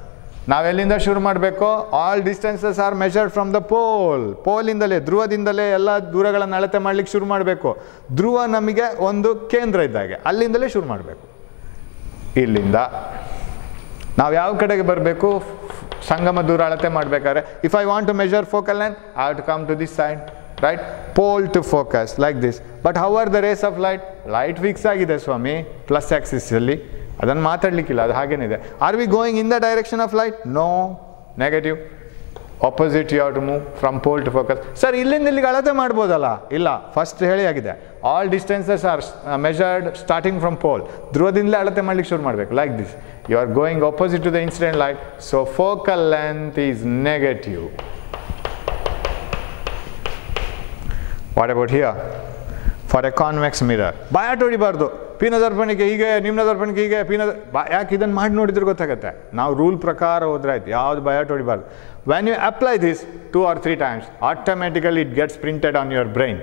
ನಾವೆಲ್ಲಿಂದ ಶುರು ಮಾಡಬೇಕು? All distances are measured from the pole. ಪೋಲಿಂದಲೇ, ಧ್ರುವದಿಂದಲೇ ಎಲ್ಲ ದೂರಗಳನ್ನು ಅಳತೆ ಮಾಡಲಿಕ್ಕೆ ಶುರು ಮಾಡಬೇಕು. ಧ್ರುವ ನಮಗೆ ಒಂದು ಕೇಂದ್ರ ಇದ್ದಾಗೆ, ಅಲ್ಲಿಂದಲೇ ಶುರು ಮಾಡಬೇಕು. ಇಲ್ಲಿಂದ ನಾವು ಯಾವ ಕಡೆಗೆ ಬರಬೇಕು? ಸಂಗಮ ದೂರ ಅಳತೆ ಮಾಡಬೇಕಾದ್ರೆ if I want to measure focal length, I have to come to this side, right? Pole to focus like this. But how are the rays of light? Light fix ಆಗಿದೆ ಸ್ವಾಮಿ ಪ್ಲಸ್ ಆಕ್ಸಿಸ್ ಅಲ್ಲಿ, ಅದನ್ನು ಮಾತಾಡಲಿಕ್ಕಿಲ್ಲ, ಅದು ಹಾಗೇನಿದೆ. Are we going in the direction of light? No, negative. Opposite you have to move from pole to focus. Sir, ಇಲ್ಲಿಂದ ಇಲ್ಲಿಗೆ ಅಳತೆ ಮಾಡ್ಬೋದಲ್ಲ? ಇಲ್ಲ, ಫಸ್ಟ್ ಹೇಳಿ ಆಗಿದೆ. All distances are measured starting from pole. ಧ್ರುವದಿಂದಲೇ ಅಳತೆ ಮಾಡ್ಲಿಕ್ಕೆ ಶುರು ಮಾಡಬೇಕು. Like this. You are going opposite to the incident light. So focal length is negative. What about here? For a convex mirror ಬಾಯಾಟ ಹೊಡಿಬಾರ್ದು. ಪೀನ ದರ್ಪಣಿಕೆ ಹೀಗೆ, ನಿಮ್ನ ದರ್ಪಣಿಕೆ ಹೀಗೆ, ಯಾಕೆ ಇದನ್ನು ಮಾಡಿ ನೋಡಿದ್ರೆ ಗೊತ್ತಾಗುತ್ತೆ. ನಾವು ರೂಲ್ ಪ್ರಕಾರ ಹೋದ್ರೆ ಆಯ್ತು, ಯಾವ್ದು ಬಾಯಾಟ ಹೊಡಿಬಾರ್ದು. When you apply this 2 or 3 times, automatically it gets printed on your brain.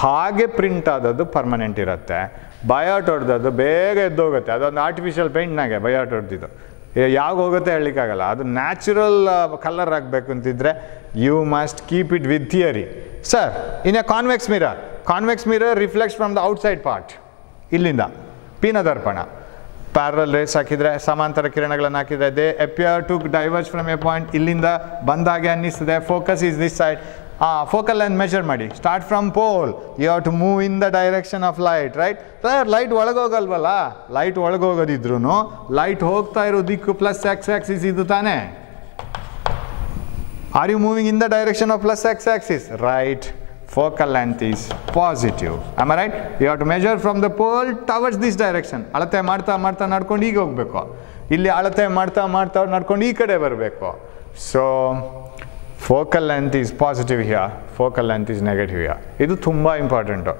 ಹಾಗೆ ಪ್ರಿಂಟ್ ಆದದ್ದು ಪರ್ಮನೆಂಟ್ ಇರುತ್ತೆ. ಬಯಾಟ್ ಹೊಡೆದದ್ದು ಬೇಗ ಎದ್ದೋಗುತ್ತೆ. ಅದೊಂದು ಆರ್ಟಿಫಿಷಿಯಲ್ ಪೇಂಟ್ನಾಗೆ ಬಯಾಟ್ ಹೊಡೆದಿದ್ದು ಯಾವಾಗ ಹೋಗುತ್ತೆ ಹೇಳಲಿಕ್ಕಾಗಲ್ಲ. ಅದು ನ್ಯಾಚುರಲ್ ಕಲರ್ ಆಗಬೇಕು ಅಂತಿದ್ರೆ you must keep it with theory. Sir, in a convex mirror reflects from the outside part. ಇಲ್ಲಿಂದ ಪೀನ ದರ್ಪಣ ಪ್ಯಾರಲ್ ರೇಸ್ ಹಾಕಿದರೆ, ಸಮಾಂತರ ಕಿರಣಗಳನ್ನು ಹಾಕಿದರೆ, they appear to diverge from a point. ಇಲ್ಲಿಂದ ಬಂದಾಗೆ ಅನ್ನಿಸ್ತದೆ. Focus is this side. Focal length measure ಮಾಡಿ. Start from pole, you have to move in the direction of light, right? Sir, light ಒಳಗೋಗಲ್ವಲ್ಲ? Light ಒಳಗೋಗೋದಿದ್ರು ಲೈಟ್ ಹೋಗ್ತಾ ಇರೋ ದಿಕ್ಕು plus X axis ಇದು ತಾನೇ. Are you moving in the direction of plus X axis? Right. Focal length is positive. Am I right? You have to measure from the pole towards this direction. ಅಳತೆ ಮಾಡ್ತಾ ಮಾಡ್ತಾ ನಡ್ಕೊಂಡು ಈಗ ಹೋಗಬೇಕು. ಇಲ್ಲಿ ಅಳತೆ ಮಾಡ್ತಾ ಮಾಡ್ತಾ ನಡ್ಕೊಂಡು ಈ ಕಡೆ ಬರಬೇಕು. So focal length is positive here. Focal length is negative here. ಇದು ತುಂಬ ಇಂಪಾರ್ಟೆಂಟು.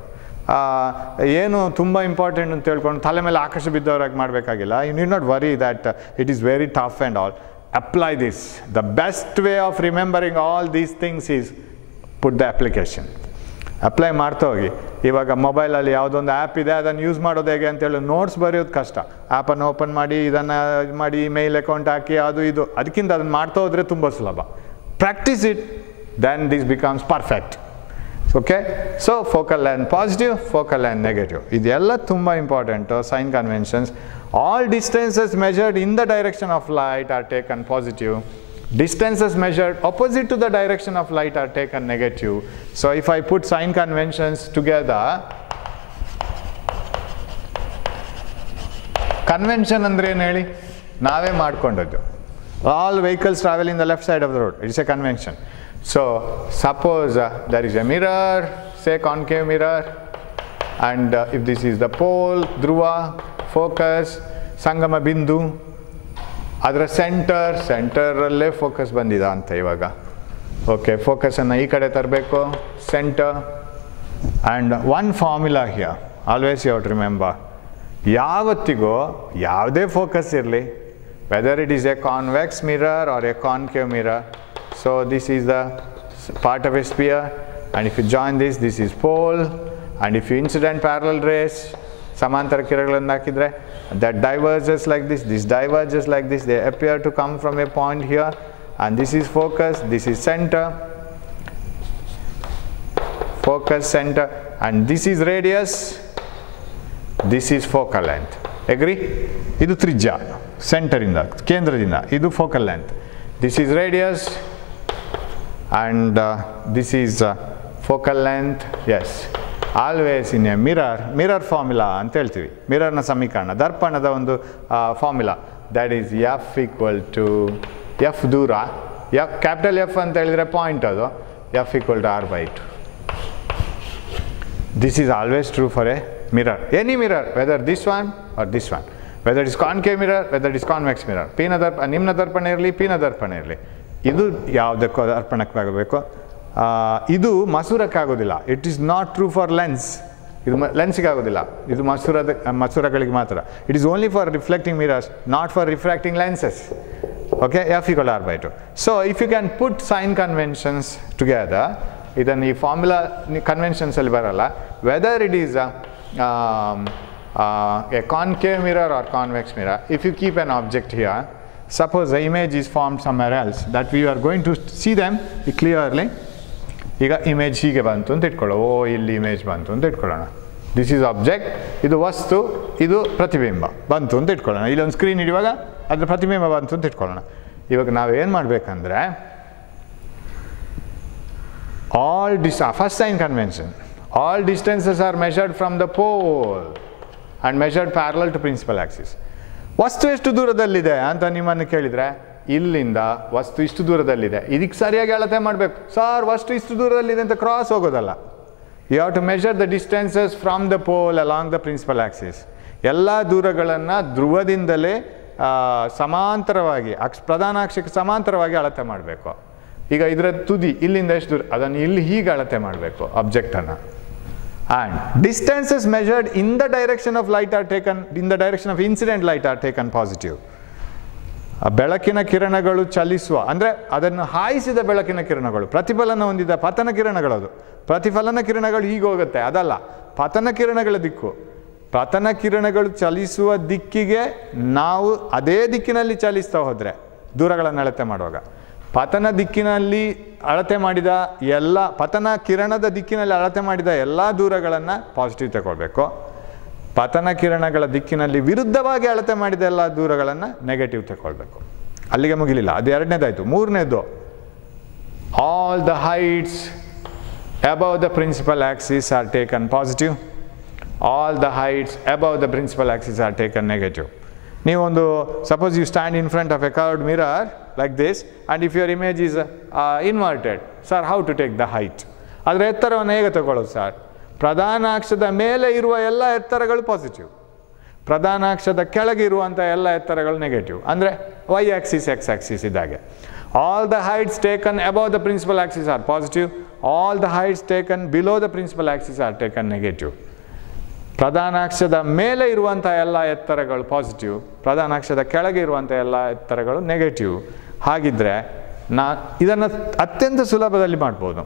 ಏನು ತುಂಬ ಇಂಪಾರ್ಟೆಂಟ್ ಅಂತ ಹೇಳ್ಕೊಂಡು ತಲೆ ಮೇಲೆ ಆಕಾಶ ಬಿದ್ದವರಾಗಿ ಮಾಡಬೇಕಾಗಿಲ್ಲ. You need not worry that it is very tough and all. Apply this. The best way of remembering all these things is put the application. Apply ಮಾಡ್ತಾ ಹೋಗಿ. ಇವಾಗ ಮೊಬೈಲಲ್ಲಿ ಯಾವುದೊಂದು ಆ್ಯಪ್ ಇದೆ, ಅದನ್ನು ಯೂಸ್ ಮಾಡೋದು ಹೇಗೆ ಅಂತೇಳಿ ನೋಟ್ಸ್ ಬರೆಯೋದು ಕಷ್ಟ. ಆ್ಯಪನ್ನು ಓಪನ್ ಮಾಡಿ, ಇದನ್ನು ಇದು ಮಾಡಿ, ಮೇಲ್ ಅಕೌಂಟ್ ಹಾಕಿ, ಅದು ಇದು. ಅದಕ್ಕಿಂತ ಅದನ್ನು ಮಾಡ್ತಾ ಹೋದರೆ ತುಂಬ ಸುಲಭ. Practise it, then this becomes perfect. Okay? So focal length positive, focal length negative, ಇದೆಲ್ಲ ತುಂಬ important. Sign conventions. All distances measured in the direction of light are taken positive. Distances measured opposite to the direction of light are taken negative. So if I put sign conventions together, convention andre ಏನು ಹೇಳಿ? ನಾವೇ ಮಾಡ್ಕೊಂಡದ್ದು. All vehicles travel in the left side of the road. It is a convention. So suppose there is a mirror, say concave mirror, and if this is the pole, dhruva, focus, sangama bindu, ಅದರ ಸೆಂಟರಲ್ಲೇ focus ಬಂದಿದೆ ಅಂತ ಇವಾಗ. Okay, ಫೋಕಸನ್ನು ಈ ಕಡೆ ತರಬೇಕು, centre. And one formula here, always you have to remember. ಯಾವತ್ತಿಗೂ ಯಾವುದೇ focus ಇರಲಿ, whether it is a convex mirror or a concave mirror. So this is the part of a sphere, and if you join this is pole, and if you incident parallel rays, ಸಮಾಂತರ ಕಿರಣಗಳನ್ನು ಹಾಕಿದರೆ, that diverges like this diverges like this. They appear to come from a point here, and this is focus, this is center, focus, center, and this is radius, this is focal length. Agree? Idu ತ್ರಿಜ್ಯ, centre ಇಂದ, ಕೇಂದ್ರದಿಂದ. ಇದು focal length. This is radius, and this is focal length. Yes. Always in a mirror formula ಅಂತ ಹೇಳ್ತೀವಿ. ಮಿರರ್ನ ಸಮೀಕರಣ, ದರ್ಪಣದ ಒಂದು formula, that is F equal to F ದೂರ, ಎಫ್ ಕ್ಯಾಪಿಟಲ್ ಎಫ್ ಅಂತ ಹೇಳಿದರೆ ಪಾಯಿಂಟ್, ಅದು F equal to R by 2. This is always true for a mirror, any mirror, whether this one or this one, whether is concave mirror, whether is convex mirror. ನಿಮ್ನ ದರ್ಪಣ ಇರಲಿ, ಪೀನ ದರ್ಪಣ ಇರಲಿ, ಇದು ಯಾವುದಕ್ಕೂ ದರ್ಪಣಕ್ಕಾಗಬೇಕು. ಇದು ಮಸೂರಕ್ಕಾಗೋದಿಲ್ಲ. It is not true for lens. ಇದು ಲೆನ್ಸಿಗೆ ಆಗೋದಿಲ್ಲ. ಇದು ಮಸೂರಗಳಿಗೆ ಮಾತ್ರ. It is only for reflecting mirrors, not for refracting lenses. Okay, f equal r by 2. So if you can put sign conventions together, ಇದನ್ನು ಈ ಫಾರ್ಮುಲಾ ಕನ್ವೆನ್ಷನ್ಸಲ್ಲಿ ಬರಲ್ಲ. Whether it is a concave mirror or convex mirror, if you keep an object here, suppose the image is formed somewhere else that we are going to see them clearly. ಈಗ image ಹೀಗೆ ಬಂತು ಅಂತ ಇಟ್ಕೊಳ್ಳೋ, ಇಲ್ಲಿ image ಬಂತು ಅಂತ ಇಟ್ಕೊಳ್ಳೋಣ. This is object, ಇದು ವಸ್ತು, ಇದು ಪ್ರತಿಬಿಂಬ ಬಂತು ಅಂತ ಇಟ್ಕೊಳ್ಳೋಣ. ಇಲ್ಲೊಂದು ಸ್ಕ್ರೀನ್ ಇಡುವಾಗ ಅದ್ರ ಪ್ರತಿಬಿಂಬ ಬಂತು ಅಂತ ಇಟ್ಕೊಳ್ಳೋಣ. ಇವಾಗ ನಾವೇನು ಮಾಡಬೇಕಂದ್ರೆ, first sign convention, all distances are measured from the pole and measured parallel to principal axis. ವಸ್ತು ಎಷ್ಟು ದೂರದಲ್ಲಿದೆ ಅಂತ ನಿಮ್ಮನ್ನು ಕೇಳಿದರೆ, ಇಲ್ಲಿಂದ ವಸ್ತು ಇಷ್ಟು ದೂರದಲ್ಲಿದೆ, ಇದಕ್ಕೆ ಸರಿಯಾಗಿ ಅಳತೆ ಮಾಡಬೇಕು. ಸರ್ ವಸ್ತು ಇಷ್ಟು ದೂರದಲ್ಲಿದೆ ಅಂತ ಕ್ರಾಸ್ ಹೋಗೋದಲ್ಲ. You have to measure the distances from the pole along the principal axis. ಎಲ್ಲ ದೂರಗಳನ್ನು ಧ್ರುವದಿಂದಲೇ ಸಮಾಂತರವಾಗಿ ಪ್ರಧಾನ ಅಕ್ಷಕ್ಕೆ ಸಮಾಂತರವಾಗಿ ಅಳತೆ ಮಾಡಬೇಕು. ಈಗ ಇದರ ತುದಿ ಇಲ್ಲಿಂದ ಎಷ್ಟು ದೂರ, ಅದನ್ನು ಇಲ್ಲಿ ಹೀಗೆ ಅಳತೆ ಮಾಡಬೇಕು ಆಬ್ಜೆಕ್ಟನ್ನು. And distances measured in the direction of light are taken, in the direction of incident light are taken positive. ಬೆಳಕಿನ ಕಿರಣಗಳು ಚಲಿಸುವ, ಅಂದರೆ ಅದನ್ನು ಹಾಯಿಸಿದ ಬೆಳಕಿನ ಕಿರಣಗಳು, ಪ್ರತಿಫಲನ ಹೊಂದಿದ ಪತನ ಕಿರಣಗಳದು. ಪ್ರತಿಫಲನ ಕಿರಣಗಳು ಹೀಗೆ ಹೋಗುತ್ತೆ, ಅದಲ್ಲ ಪತನ ಕಿರಣಗಳ ದಿಕ್ಕು. ಪತನ ಕಿರಣಗಳು ಚಲಿಸುವ ದಿಕ್ಕಿಗೆ ನಾವು ಅದೇ ದಿಕ್ಕಿನಲ್ಲಿ ಚಲಿಸ್ತಾ ಹೋದರೆ ದೂರಗಳನ್ನು ಅಳತೆ ಮಾಡುವಾಗ, ಪತನ ದಿಕ್ಕಿನಲ್ಲಿ ಅಳತೆ ಮಾಡಿದ ಎಲ್ಲ, ಪತನ ಕಿರಣದ ದಿಕ್ಕಿನಲ್ಲಿ ಅಳತೆ ಮಾಡಿದ ಎಲ್ಲ ದೂರಗಳನ್ನು ಪಾಸಿಟಿವ್ ತಗೊಳ್ಬೇಕು. ಪತನ ಕಿರಣಗಳ ದಿಕ್ಕಿನಲ್ಲಿ ವಿರುದ್ಧವಾಗಿ ಅಳತೆ ಮಾಡಿದ ಎಲ್ಲ ದೂರಗಳನ್ನು ನೆಗೆಟಿವ್ ತಗೊಳ್ಬೇಕು. ಅಲ್ಲಿಗೆ ಮುಗಿಲಿಲ್ಲ, ಅದು ಎರಡನೇದಾಯಿತು. ಮೂರನೇದು, all the heights above the principal axis are taken positive, all the heights above the principal axis are taken negative. ನೀವೊಂದು suppose you stand in front of a curved mirror like this, and if your image is inverted, sir, how to take the height? ಅದರ ಎತ್ತರವನ್ನು ಹೇಗೆ ತಗೊಳ್ಳೋದು sir? ಪ್ರಧಾನ ಅಕ್ಷದ ಮೇಲೆ ಇರುವ ಎಲ್ಲ ಎತ್ತರಗಳು ಪಾಸಿಟಿವ್, ಪ್ರಧಾನ ಅಕ್ಷದ ಕೆಳಗೆ ಇರುವಂಥ ಎಲ್ಲ ಎತ್ತರಗಳು ನೆಗೆಟಿವ್. ಅಂದರೆ ವೈ ಆಕ್ಸಿಸ್ ಎಕ್ಸ್ ಆಕ್ಸಿಸ್ ಇದ್ದಾಗೆ. All the heights taken above the principal axis are positive, all the heights taken below the principal axis are taken negative. ಪ್ರಧಾನ ಅಕ್ಷದ ಮೇಲೆ ಇರುವಂಥ ಎಲ್ಲ ಎತ್ತರಗಳು ಪಾಸಿಟಿವ್, ಪ್ರಧಾನ ಅಕ್ಷದ ಕೆಳಗೆ ಇರುವಂಥ ಎಲ್ಲ ಎತ್ತರಗಳು ನೆಗೆಟಿವ್. ಹಾಗಿದ್ದರೆ ಇದನ್ನು ಅತ್ಯಂತ ಸುಲಭದಲ್ಲಿ ಮಾಡ್ಬೋದು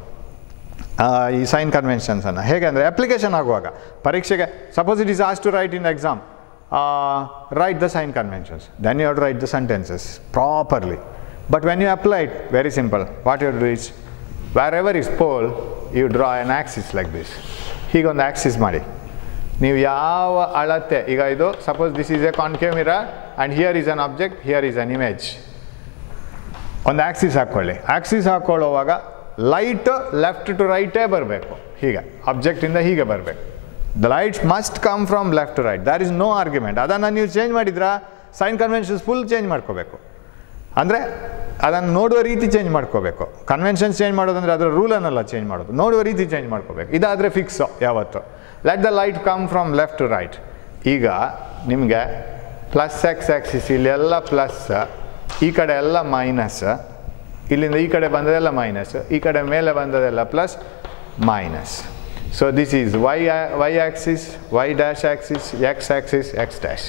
ಈ ಸೈನ್ ಕನ್ವೆನ್ಷನ್ಸನ್ನು. ಹೇಗೆ ಅಂದರೆ ಅಪ್ಲಿಕೇಶನ್ ಆಗುವಾಗ ಪರೀಕ್ಷೆಗೆ, suppose it is ask to write in exam, write the sign conventions, then you have to write the sentences properly. But when you apply it, very simple. What you do is, where ever is pole, you draw an axis like this. ಹೀಗೊಂದು axis ಮಾಡಿ, ನೀವು ಯಾವ ಅಳತೆ, ಈಗ ಇದು suppose this is a concave mirror and here is an object, here is an image. ಒಂದು Axis ಹಾಕ್ಕೊಳ್ಳಿ. Axis ಹಾಕ್ಕೊಳ್ಳುವಾಗ ಲೈಟ್ ಲೆಫ್ಟ್ ಟು ರೈಟೇ ಬರಬೇಕು, ಹೀಗೆ ಆಬ್ಜೆಕ್ಟಿಂದ ಹೀಗೆ ಬರಬೇಕು. The lights must come from left to right, there is no argument. ಅದನ್ನು ನೀವು ಚೇಂಜ್ ಮಾಡಿದ್ರೆ ಸೈನ್ ಕನ್ವೆನ್ಷನ್ಸ್ ಫುಲ್ ಚೇಂಜ್ ಮಾಡ್ಕೋಬೇಕು. ಅಂದರೆ ಅದನ್ನು ನೋಡುವ ರೀತಿ ಚೇಂಜ್ ಮಾಡ್ಕೋಬೇಕು. ಕನ್ವೆನ್ಷನ್ಸ್ ಚೇಂಜ್ ಮಾಡೋದಂದರೆ ಅದರ ರೂಲನ್ನೆಲ್ಲ ಚೇಂಜ್ ಮಾಡೋದು, ನೋಡುವ ರೀತಿ ಚೇಂಜ್ ಮಾಡ್ಕೋಬೇಕು. ಇದಾದರೆ ಫಿಕ್ಸು ಯಾವತ್ತು. Let the light come from left to right. ಈಗ ನಿಮಗೆ ಪ್ಲಸ್ ಎಕ್ಸ್ ಆಕ್ಸಿಸ್ ಇಲ್ಲೆಲ್ಲ ಪ್ಲಸ್, ಈ ಕಡೆ ಎಲ್ಲ ಮೈನಸ್, ಇಲ್ಲಿಂದ ಈ ಕಡೆ ಬಂದದೆಲ್ಲ ಮೈನಸ್, ಈ ಕಡೆ ಮೇಲೆ ಬಂದದೆಲ್ಲ plus minus. So this is y axis, y dash axis, X axis, x dash.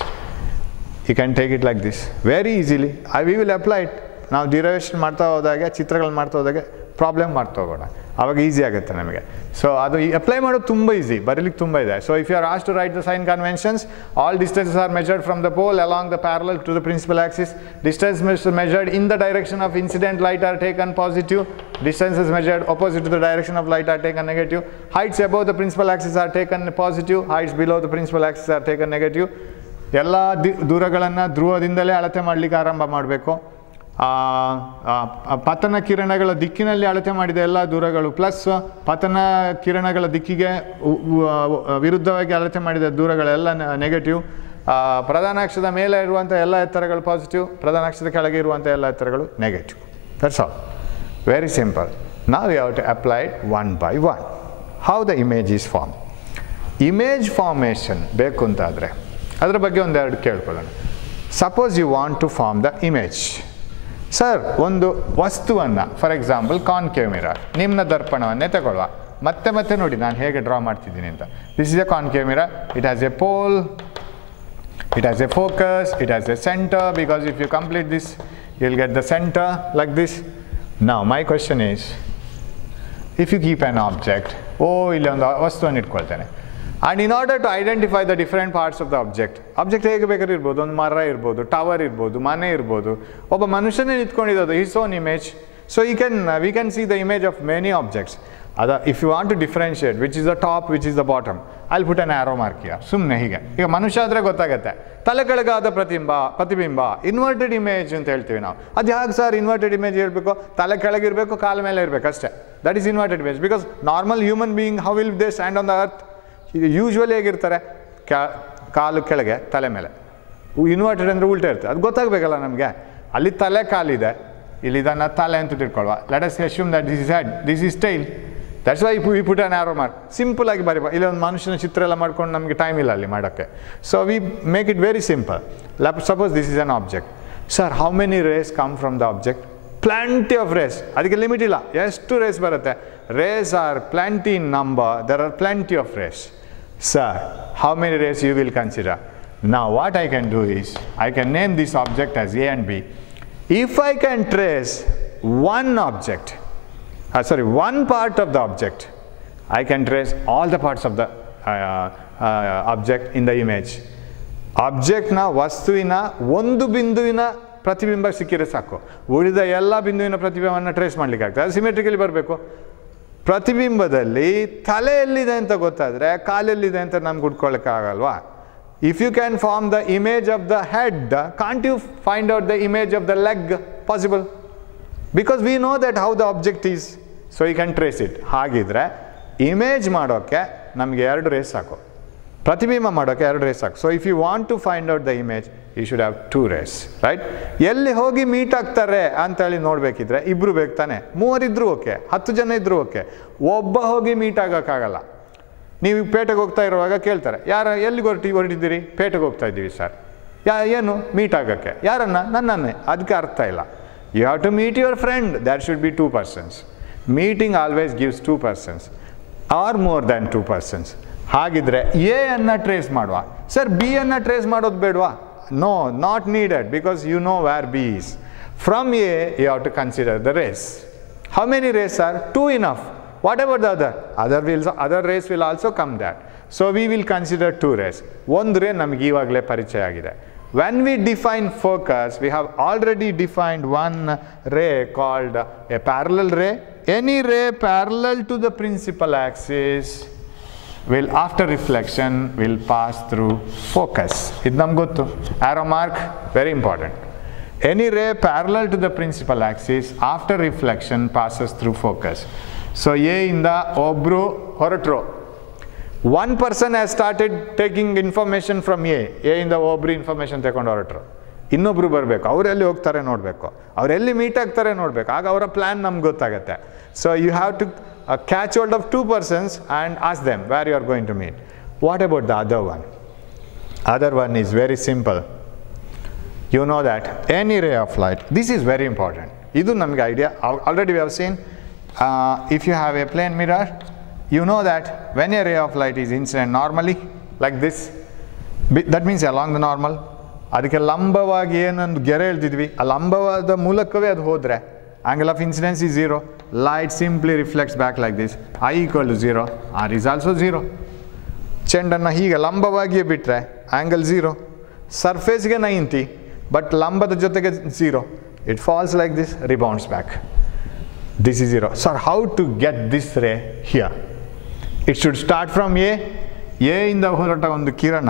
You can take it like this very easily. We will apply it. ನಾವು ಡಿರೈವೇಷನ್ ಮಾಡ್ತಾ ಹೋದಾಗೆ, ಚಿತ್ರಗಳು ಮಾಡ್ತಾ ಹೋದಾಗೆ ಪ್ರಾಬ್ಲಮ್ ಮಾಡ್ತಾ ಹೋಗೋಣ, ಆವಾಗ ಈಸಿ ಆಗುತ್ತೆ ನಮಗೆ. ಸೊ ಅದು ಅಪ್ಲೈ ಮಾಡೋದು ತುಂಬ ಈಸಿ, ಬರೀಲಿಕ್ಕೆ ತುಂಬ ಇದೆ. So if you are asked to write the sign conventions, all distances are measured from the pole along the parallel to the principal axis. Distance measured in the direction of incident light are taken positive, distances measured opposite to the direction of light are taken negative. Heights above the principal axis are taken positive, heights below the principal axis are taken negative. ಎಲ್ಲ ದೂರಗಳನ್ನು ಧ್ರುವದಿಂದಲೇ ಅಳತೆ ಮಾಡಲಿಕ್ಕೆ ಆರಂಭ ಮಾಡಬೇಕು. ಪತನ ಕಿರಣಗಳ ದಿಕ್ಕಿನಲ್ಲಿ ಅಳತೆ ಮಾಡಿದ ಎಲ್ಲ ದೂರಗಳು ಪ್ಲಸ್, ಪತನ ಕಿರಣಗಳ ದಿಕ್ಕಿಗೆ ವಿರುದ್ಧವಾಗಿ ಅಳತೆ ಮಾಡಿದ ದೂರಗಳೆಲ್ಲ ನೆಗೆಟಿವ್. ಪ್ರಧಾನ ಅಕ್ಷದ ಮೇಲೆ ಇರುವಂಥ ಎಲ್ಲ ಎತ್ತರಗಳು ಪಾಸಿಟಿವ್, ಪ್ರಧಾನ ಅಕ್ಷದ ಕೆಳಗೆ ಇರುವಂಥ ಎಲ್ಲ ಎತ್ತರಗಳು negative. That's all. Very simple. ನಾವು you have to apply one by one. How the image is form. Image formation ಬೇಕು ಅಂತಾದರೆ ಅದರ ಬಗ್ಗೆ ಒಂದೆರಡು ಕೇಳ್ಕೊಳ್ಳೋಣ. Suppose you want to form the image. Sir, ಒಂದು ವಸ್ತುವನ್ನು, ಫಾರ್ ಎಕ್ಸಾಂಪಲ್ ಕಾನ್ಕೇವ್ ಮಿರರ್, ನಿಮ್ನ ದರ್ಪಣವನ್ನೇ ತಗೊಳ್ಳುವ. ಮತ್ತೆ ನೋಡಿ ನಾನು ಹೇಗೆ ಡ್ರಾ ಮಾಡ್ತಿದ್ದೀನಿ ಅಂತ. This is a concave mirror. It has a pole, it has a focus, it has a center, because if you complete this, you will get the center like this. Now my question is, if you keep an object, ಇಲ್ಲಿ ಒಂದು ವಸ್ತುವನ್ನು ಇಟ್ಕೊಳ್ತೇನೆ, and in order to identify the different parts of the object ಹೇಗೆ ಬೇಕಾದ್ರೂ ಇರ್ಬೋದು, ಒಂದು ಮರ ಇರ್ಬೋದು, tower ಇರ್ಬೋದು, ಮನೆ ಇರ್ಬೋದು, ಒಬ್ಬ ಮನುಷ್ಯನೇ ನಿಂತ್ಕೊಂಡಿದ್ದು, his own image. So we can see the image of many objects. If you want to differentiate which is the top, which is the bottom, I'll put an arrow mark here. ಸುಮ್ಮನೆ ಹೀಗೆ. ಈಗ ಮನುಷ್ಯ ಆದರೆ ಗೊತ್ತಾಗುತ್ತೆ, ತಲೆ ಕೆಳಗಾದ ಪ್ರತಿಬಿಂಬ, inverted image ಅಂತ ಹೇಳ್ತೀವಿ ನಾವು. ಅದು ಹೇಗೆ ಸರ್ ಇನ್ವರ್ಟೆಡ್ ಇಮೇಜ್ ಹೇಳ್ಬೇಕು? ತಲೆ ಕೆಳಗಿರಬೇಕು, ಕಾಲ ಮೇಲೆ ಇರಬೇಕು ಅಷ್ಟೇ. That is inverted image. Because normal human being, how will they stand on the earth? Usually ಹೇಗಿರ್ತಾರೆ? ಕಾಲು ಕೆಳಗೆ, ತಲೆ ಮೇಲೆ. ಇನ್ವರ್ಟೆಡ್ ಅಂದರೆ ಉಲ್ಟಾ ಇರ್ತದೆ. ಅದು ಗೊತ್ತಾಗಬೇಕಲ್ಲ ನಮಗೆ. ಅಲ್ಲಿ ತಲೆ ಕಾಲಿದೆ, ಇಲ್ಲಿ ಇದನ್ನು ತಲೆ ಅಂತ ತಿಳ್ಕೊಳ್ಳುವ. Let us assume that this is head, this is tail. That's why we put on arrow mark. Simple ಆಗಿ ಬರೀ, ಇಲ್ಲಿ ಒಂದು ಮನುಷ್ಯನ ಚಿತ್ರ ಎಲ್ಲ ಮಾಡ್ಕೊಂಡು ನಮಗೆ ಟೈಮ್ ಇಲ್ಲ ಅಲ್ಲಿ ಮಾಡೋಕ್ಕೆ. So we make it very simple. Suppose this is an object. Sir how many rays come from the object? Plenty of rays. ಅದಕ್ಕೆ ಲಿಮಿಟ್ ಇಲ್ಲ, ಎಷ್ಟು ರೇಸ್ ಬರುತ್ತೆ. Rays are plenty in number, there are plenty of rays. Sir how many rays you will consider? Now what I can do is, I can name this object as A and B. If I can trace one object, one part of the object, I can trace all the parts of the object in the image. Object na ವಸ್ತುವಿನ ಒಂದು ಬಿಂದುವಿನ ಪ್ರತಿಬಿಂಬ ಸಿಕ್ಕಿದ್ರೆ ಸಾಕು, ಉಳಿದ ಎಲ್ಲ ಬಿಂದುವಿನ ಪ್ರತಿಬಿಂಬವನ್ನು trace ಮಾಡಲಿಕ್ಕೆ ಆಗ್ತದೆ. ಅದು ಸಿಮೆಟ್ರಿಕಲಿ ಬರಬೇಕು. ಪ್ರತಿಬಿಂಬದಲ್ಲಿ ತಲೆ ಎಲ್ಲಿದೆ ಅಂತ ಗೊತ್ತಾದರೆ ಕಾಲೆಲ್ಲಿದೆ ಅಂತ ನಮ್ಗೆ ಹುಡ್ಕೊಳ್ಳೋಕೆ ಆಗಲ್ವಾ? If you can form the image of the head, can't you find out the image of the leg? Possible. Because we know that how the object is. So you can trace it. ಹಾಗಿದ್ರೆ image ಮಾಡೋಕ್ಕೆ ನಮಗೆ 2 rays ಸಾಕು. ಪ್ರತಿಬಿಂಬ ಮಾಡೋಕ್ಕೆ 2 rays ಸಾಕು. So if you want to find out the image, you should have 2 rays, right? ಎಲ್ಲಿ ಹೋಗಿ meet ಆಗ್ತಾರೆ ಅಂತೇಳಿ ನೋಡಬೇಕಿದ್ರೆ ಇಬ್ಬರು ಬೇಕು ತಾನೆ. 3 ಇದ್ರೂ ಓಕೆ, 10 ಜನ ಇದ್ರೂ ಓಕೆ. ಒಬ್ಬ ಹೋಗಿ ಮೀಟ್ ಆಗೋಕ್ಕಾಗಲ್ಲ. ನೀವು ಪೇಟೆಗೆ ಹೋಗ್ತಾ ಇರುವಾಗ ಕೇಳ್ತಾರೆ, ಎಲ್ಲಿಗೆ ಹೊರಟಿದ್ದೀರಿ? ಪೇಟೆಗೆ ಹೋಗ್ತಾ ಇದ್ದೀವಿ ಸರ್. ಏನು ಮೀಟ್ ಆಗೋಕ್ಕೆ? ಯಾರನ್ನ? ನನ್ನನ್ನೇ. ಅದಕ್ಕೆ ಅರ್ಥ ಇಲ್ಲ. You have to meet your friend. That should be 2 persons. Meeting always gives 2 persons or more than 2 persons. ಹಾಗಿದ್ರೆ ಎ ಅನ್ನು ಟ್ರೇಸ್ ಮಾಡುವ. ಸರ್ ಬಿ ಅನ್ನು ಟ್ರೇಸ್ ಮಾಡೋದು ಬೇಡವಾ? No, not needed, because you know where B is. From A you have to consider the rays. How many rays are? 2 enough. What about the other? Other rays will also come that. So we will consider 2 rays. ಒಂದು ray ನಮಗೆ ಈವಾಗಲೇ ಪರಿಚಯ ಆಗಿದೆ. When we define focus, we have already defined one ray called a parallel ray. Any ray parallel to the principal axis will, after reflection, will pass through focus. ಇದು ನಮ್ಗೆ ಗೊತ್ತು. Arrow mark, very important. Any ray parallel to the principal axis after reflection passes through focus. So A ಇಂದ ಒಬ್ಬರು ಹೊರಟರು. 1 person has started taking information from A ಇಂದ ಒಬ್ಬರು information ತಗೊಂಡು ಹೊರಟರು. ಇನ್ನೊಬ್ರು ಬರಬೇಕು, ಅವರೆಲ್ಲಿ ಹೋಗ್ತಾರೆ ನೋಡಬೇಕು, ಅವರೆಲ್ಲಿ ಮೀಟ್ ಆಗ್ತಾರೆ ನೋಡಬೇಕು. ಆಗ ಅವರ ಪ್ಲ್ಯಾನ್ ನಮ್ಗೆ ಗೊತ್ತಾಗುತ್ತೆ. So you have to catch hold of 2 persons and ask them where you are going to meet. What about the other one? Other one is very simple. You know that any ray of light, this is very important. ಇದು ನಮಗೆ idea already we have seen. If you have a plane mirror, you know that when a ray of light is incident normally like this, that means along the normal, ಅದಕ್ಕೆ ಲಂಬವಾಗಿ ಏನೊಂದು ಗೆರೆ ಎಳ್ದಿದ್ವಿ, ಆ ಲಂಬವಾದ ಮೂಲಕವೇ ಅದು ಹೋದರೆ angle of incidence is 0. Light simply reflects back like this. I equal to 0, R is also 0. ಚೆಂಡನ್ನು ಹೀಗೆ ಲಂಬವಾಗಿಯೇ ಬಿಟ್ಟರೆ ಆ್ಯಂಗಲ್ 0, ಸರ್ಫೇಸ್ಗೆ 90, ಬಟ್ ಲಂಬದ ಜೊತೆಗೆ 0. It falls like this, rebounds back. This is 0. So how to get this ray here? It should start from A. A ಇಂದ ಹೊರಟ ಒಂದು ಕಿರಣ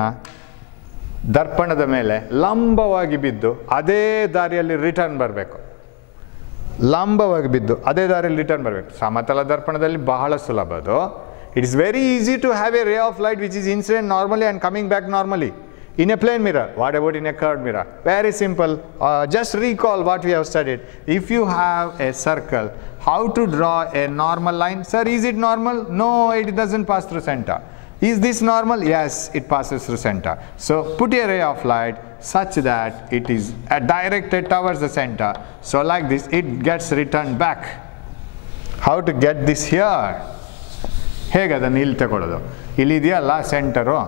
ದರ್ಪಣದ ಮೇಲೆ ಲಂಬವಾಗಿ ಬಿದ್ದು ಅದೇ ದಾರಿಯಲ್ಲಿ ರಿಟರ್ನ್ ಬರಬೇಕು. ಲಂಬವಾಗಿ ಬಿದ್ದು ಅದೇ ದಾರಿಯಲ್ಲಿ ರಿಟರ್ನ್ ಬರಬೇಕು. ಸಮತಲ ದರ್ಪಣದಲ್ಲಿ ಬಹಳ ಸುಲಭ ಅದು. It is very easy to have a ray of light which is incident normally and coming back normally. In a plane mirror, what about in a curved mirror? Very simple. Just recall what we have studied. If you have a circle, how to draw a normal line? Sir, is it normal? No, it doesn't pass through center. Is this normal? Yes, it passes through center. So put a ray of light such that it is directed towards the center. So like this, it gets returned back. How to get this here? ಹೇಗೆ ಅದನ್ನು ಇಲ್ಲಿ ತಗೊಳ್ಳೋದು? ಇಲ್ಲಿದೆಯಲ್ಲ centre.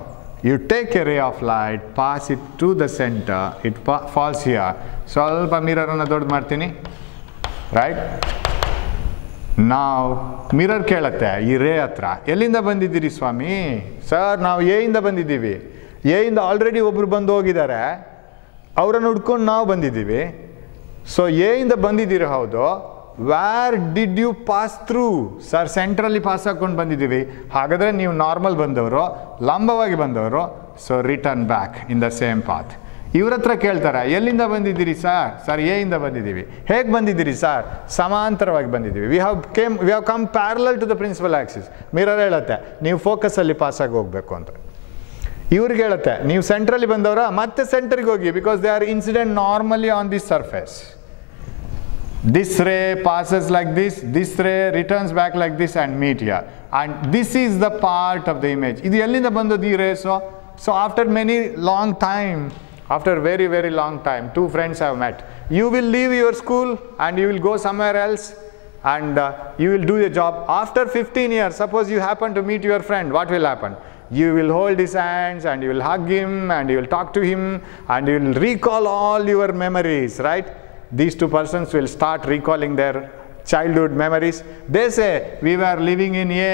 You take a ray of light, pass it to the center, it falls here. ಸ್ವಲ್ಪ ಮಿರರನ್ನು ದೊಡ್ಡ ಮಾಡ್ತೀನಿ, right? ನಾವು mirror ಕೇಳುತ್ತೆ ಈ ರೇ ಹತ್ರ, ಎಲ್ಲಿಂದ ಬಂದಿದ್ದೀರಿ ಸ್ವಾಮಿ? ಸರ್ ನಾವು ಎ ಇಂದ ಬಂದಿದ್ದೀವಿ. ಎ ಇಂದ ಆಲ್ರೆಡಿ ಒಬ್ರು ಬಂದು ಹೋಗಿದ್ದಾರೆ, ಅವರನ್ನು ಹುಡ್ಕೊಂಡು ನಾವು ಬಂದಿದ್ದೀವಿ. ಸೊ ಎ ಇಂದ ಬಂದಿದ್ದೀರಿ, ಹೌದು. Where did you pass through? Sir ಸೆಂಟ್ರಲ್ಲಿ ಪಾಸ್ ಹಾಕ್ಕೊಂಡು ಬಂದಿದ್ದೀವಿ. ಹಾಗಾದರೆ ನೀವು ನಾರ್ಮಲ್ ಬಂದವರು, ಲಂಬವಾಗಿ ಬಂದವರು. So return back in the same path. ಇವ್ರ ಹತ್ರ ಕೇಳ್ತಾರೆ, ಎಲ್ಲಿಂದ ಬಂದಿದ್ದೀರಿ ಸರ್? ಸರ್ ಎ ಇಂದ ಬಂದಿದ್ದೀವಿ. ಹೇಗೆ ಬಂದಿದ್ದೀರಿ ಸರ್? ಸಮಾಂತರವಾಗಿ ಬಂದಿದ್ದೀವಿ. We have come parallel to the principal axis. Mirror ಹೇಳುತ್ತೆ ನೀವು ಫೋಕಸಲ್ಲಿ ಪಾಸಾಗಿ ಹೋಗಬೇಕು ಅಂತ. ಇವ್ರಿಗೆ ಹೇಳುತ್ತೆ ನೀವು ಸೆಂಟ್ರಲ್ಲಿ ಬಂದವರ ಮತ್ತೆ ಸೆಂಟರ್ಗೆ ಹೋಗಿ, because they are incident normally on this surface. This ray passes like this ray returns back like this and meet here. And this is the part of the image. ಇದು ಎಲ್ಲಿಂದ ಬಂದದ್ದು ಈ rays? So after many long time, after very, very long time, two friends have met. You will leave your school and you will go somewhere else and you will do your job. After 15 years, suppose you happen to meet your friend, what will happen? You will hold his hands and you will hug him and you will talk to him and you will recall all your memories, right? These two persons will start recalling their childhood memories. They say, we were living in A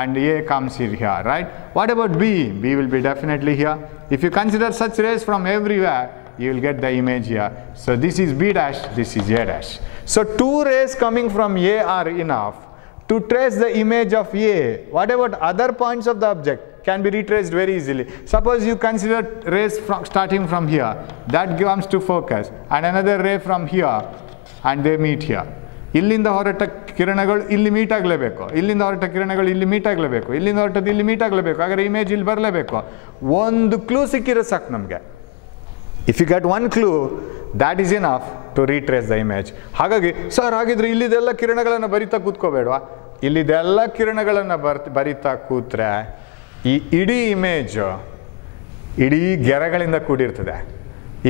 and A comes here, right? What about B? B will be definitely here. If you consider such rays from everywhere, you will get the image here. So this is B dash, this is A dash. So two rays coming from A are enough to trace the image of A. What about other points of the object? Can be retraced very easily. Suppose you consider rays starting from here, that comes to focus, and another ray from here, and they meet here. ಇಲ್ಲಿಂದ ಹೊರಟ ಕಿರಣಗಳು ಇಲ್ಲಿ meet ಆಗಲೇಬೇಕು, ಇಲ್ಲಿಂದ ಹೊರಟ ಕಿರಣಗಳು ಇಲ್ಲಿ meet ಆಗಲೇಬೇಕು, ಇಲ್ಲಿಂದ ಹೊರಟದ್ದು ಇಲ್ಲಿ ಮೀಟ್ ಆಗಲೇಬೇಕು, ಹಾಗಾದ್ರೆ ಇಮೇಜ್ ಇಲ್ಲಿ ಬರಲೇಬೇಕು. ಒಂದು ಕ್ಲೂ ಸಿಕ್ಕಿರೋ ಸಾಕು ನಮಗೆ. If you get one clue, that is enough to retrace the image. ಹಾಗಾಗಿ ಸರ್ ಹಾಗಿದ್ರೆ ಇಲ್ಲಿದೆಲ್ಲ ಕಿರಣಗಳನ್ನು ಬರಿತಾ ಕೂತ್ಕೋಬೇಡವಾ? ಇಲ್ಲಿದೆಲ್ಲ ಕಿರಣಗಳನ್ನು ಬರಿತಾ ಕೂತ್ರೆ ಈ ಇಡೀ ಇಮೇಜ್ ಇಡೀ ಗೆರೆಗಳಿಂದ ಕೂಡಿರ್ತದೆ.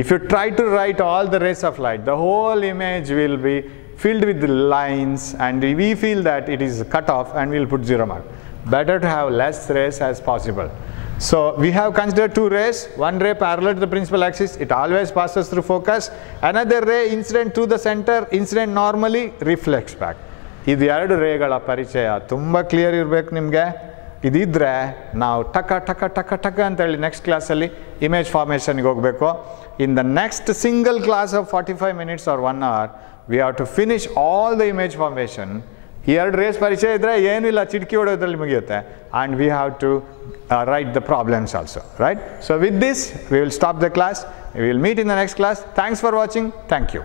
If you try to write all the rays of light, the whole image will be filled with lines and we feel that it is cut off and we will put 0 mark. Better to have less rays as possible. So we have considered two rays, one ray parallel to the principal axis, it always passes through focus, another ray incident to the center, incident normally reflects back. ಇದು ಎರಡು ರೇಗಳ ಪರಿಚಯ ತುಂಬ clear ಇರಬೇಕು ನಿಮಗೆ. ಇದಿದ್ರೆ ನಾವು ಟಕ ಟಕ ಟಕ ಟಕ ಅಂತೇಳಿ ನೆಕ್ಸ್ಟ್ ಕ್ಲಾಸಲ್ಲಿ ಇಮೇಜ್ ಫಾರ್ಮೇಷನ್ಗೆ ಹೋಗಬೇಕು. In the next single class of 45 minutes or 1 hour, we have to finish all the image formation. ಈ ಎರಡು ರೇಸ್ ಪರಿಚಯ ಇದ್ದರೆ ಏನೂ ಇಲ್ಲ, ಚಿಟಕಿ ಹೊಡೋದ್ರಲ್ಲಿ ಮುಗಿಯುತ್ತೆ. And we have to write the problems also, right? So with this, we will stop the class. We will meet in the next class. Thanks for watching. Thank you.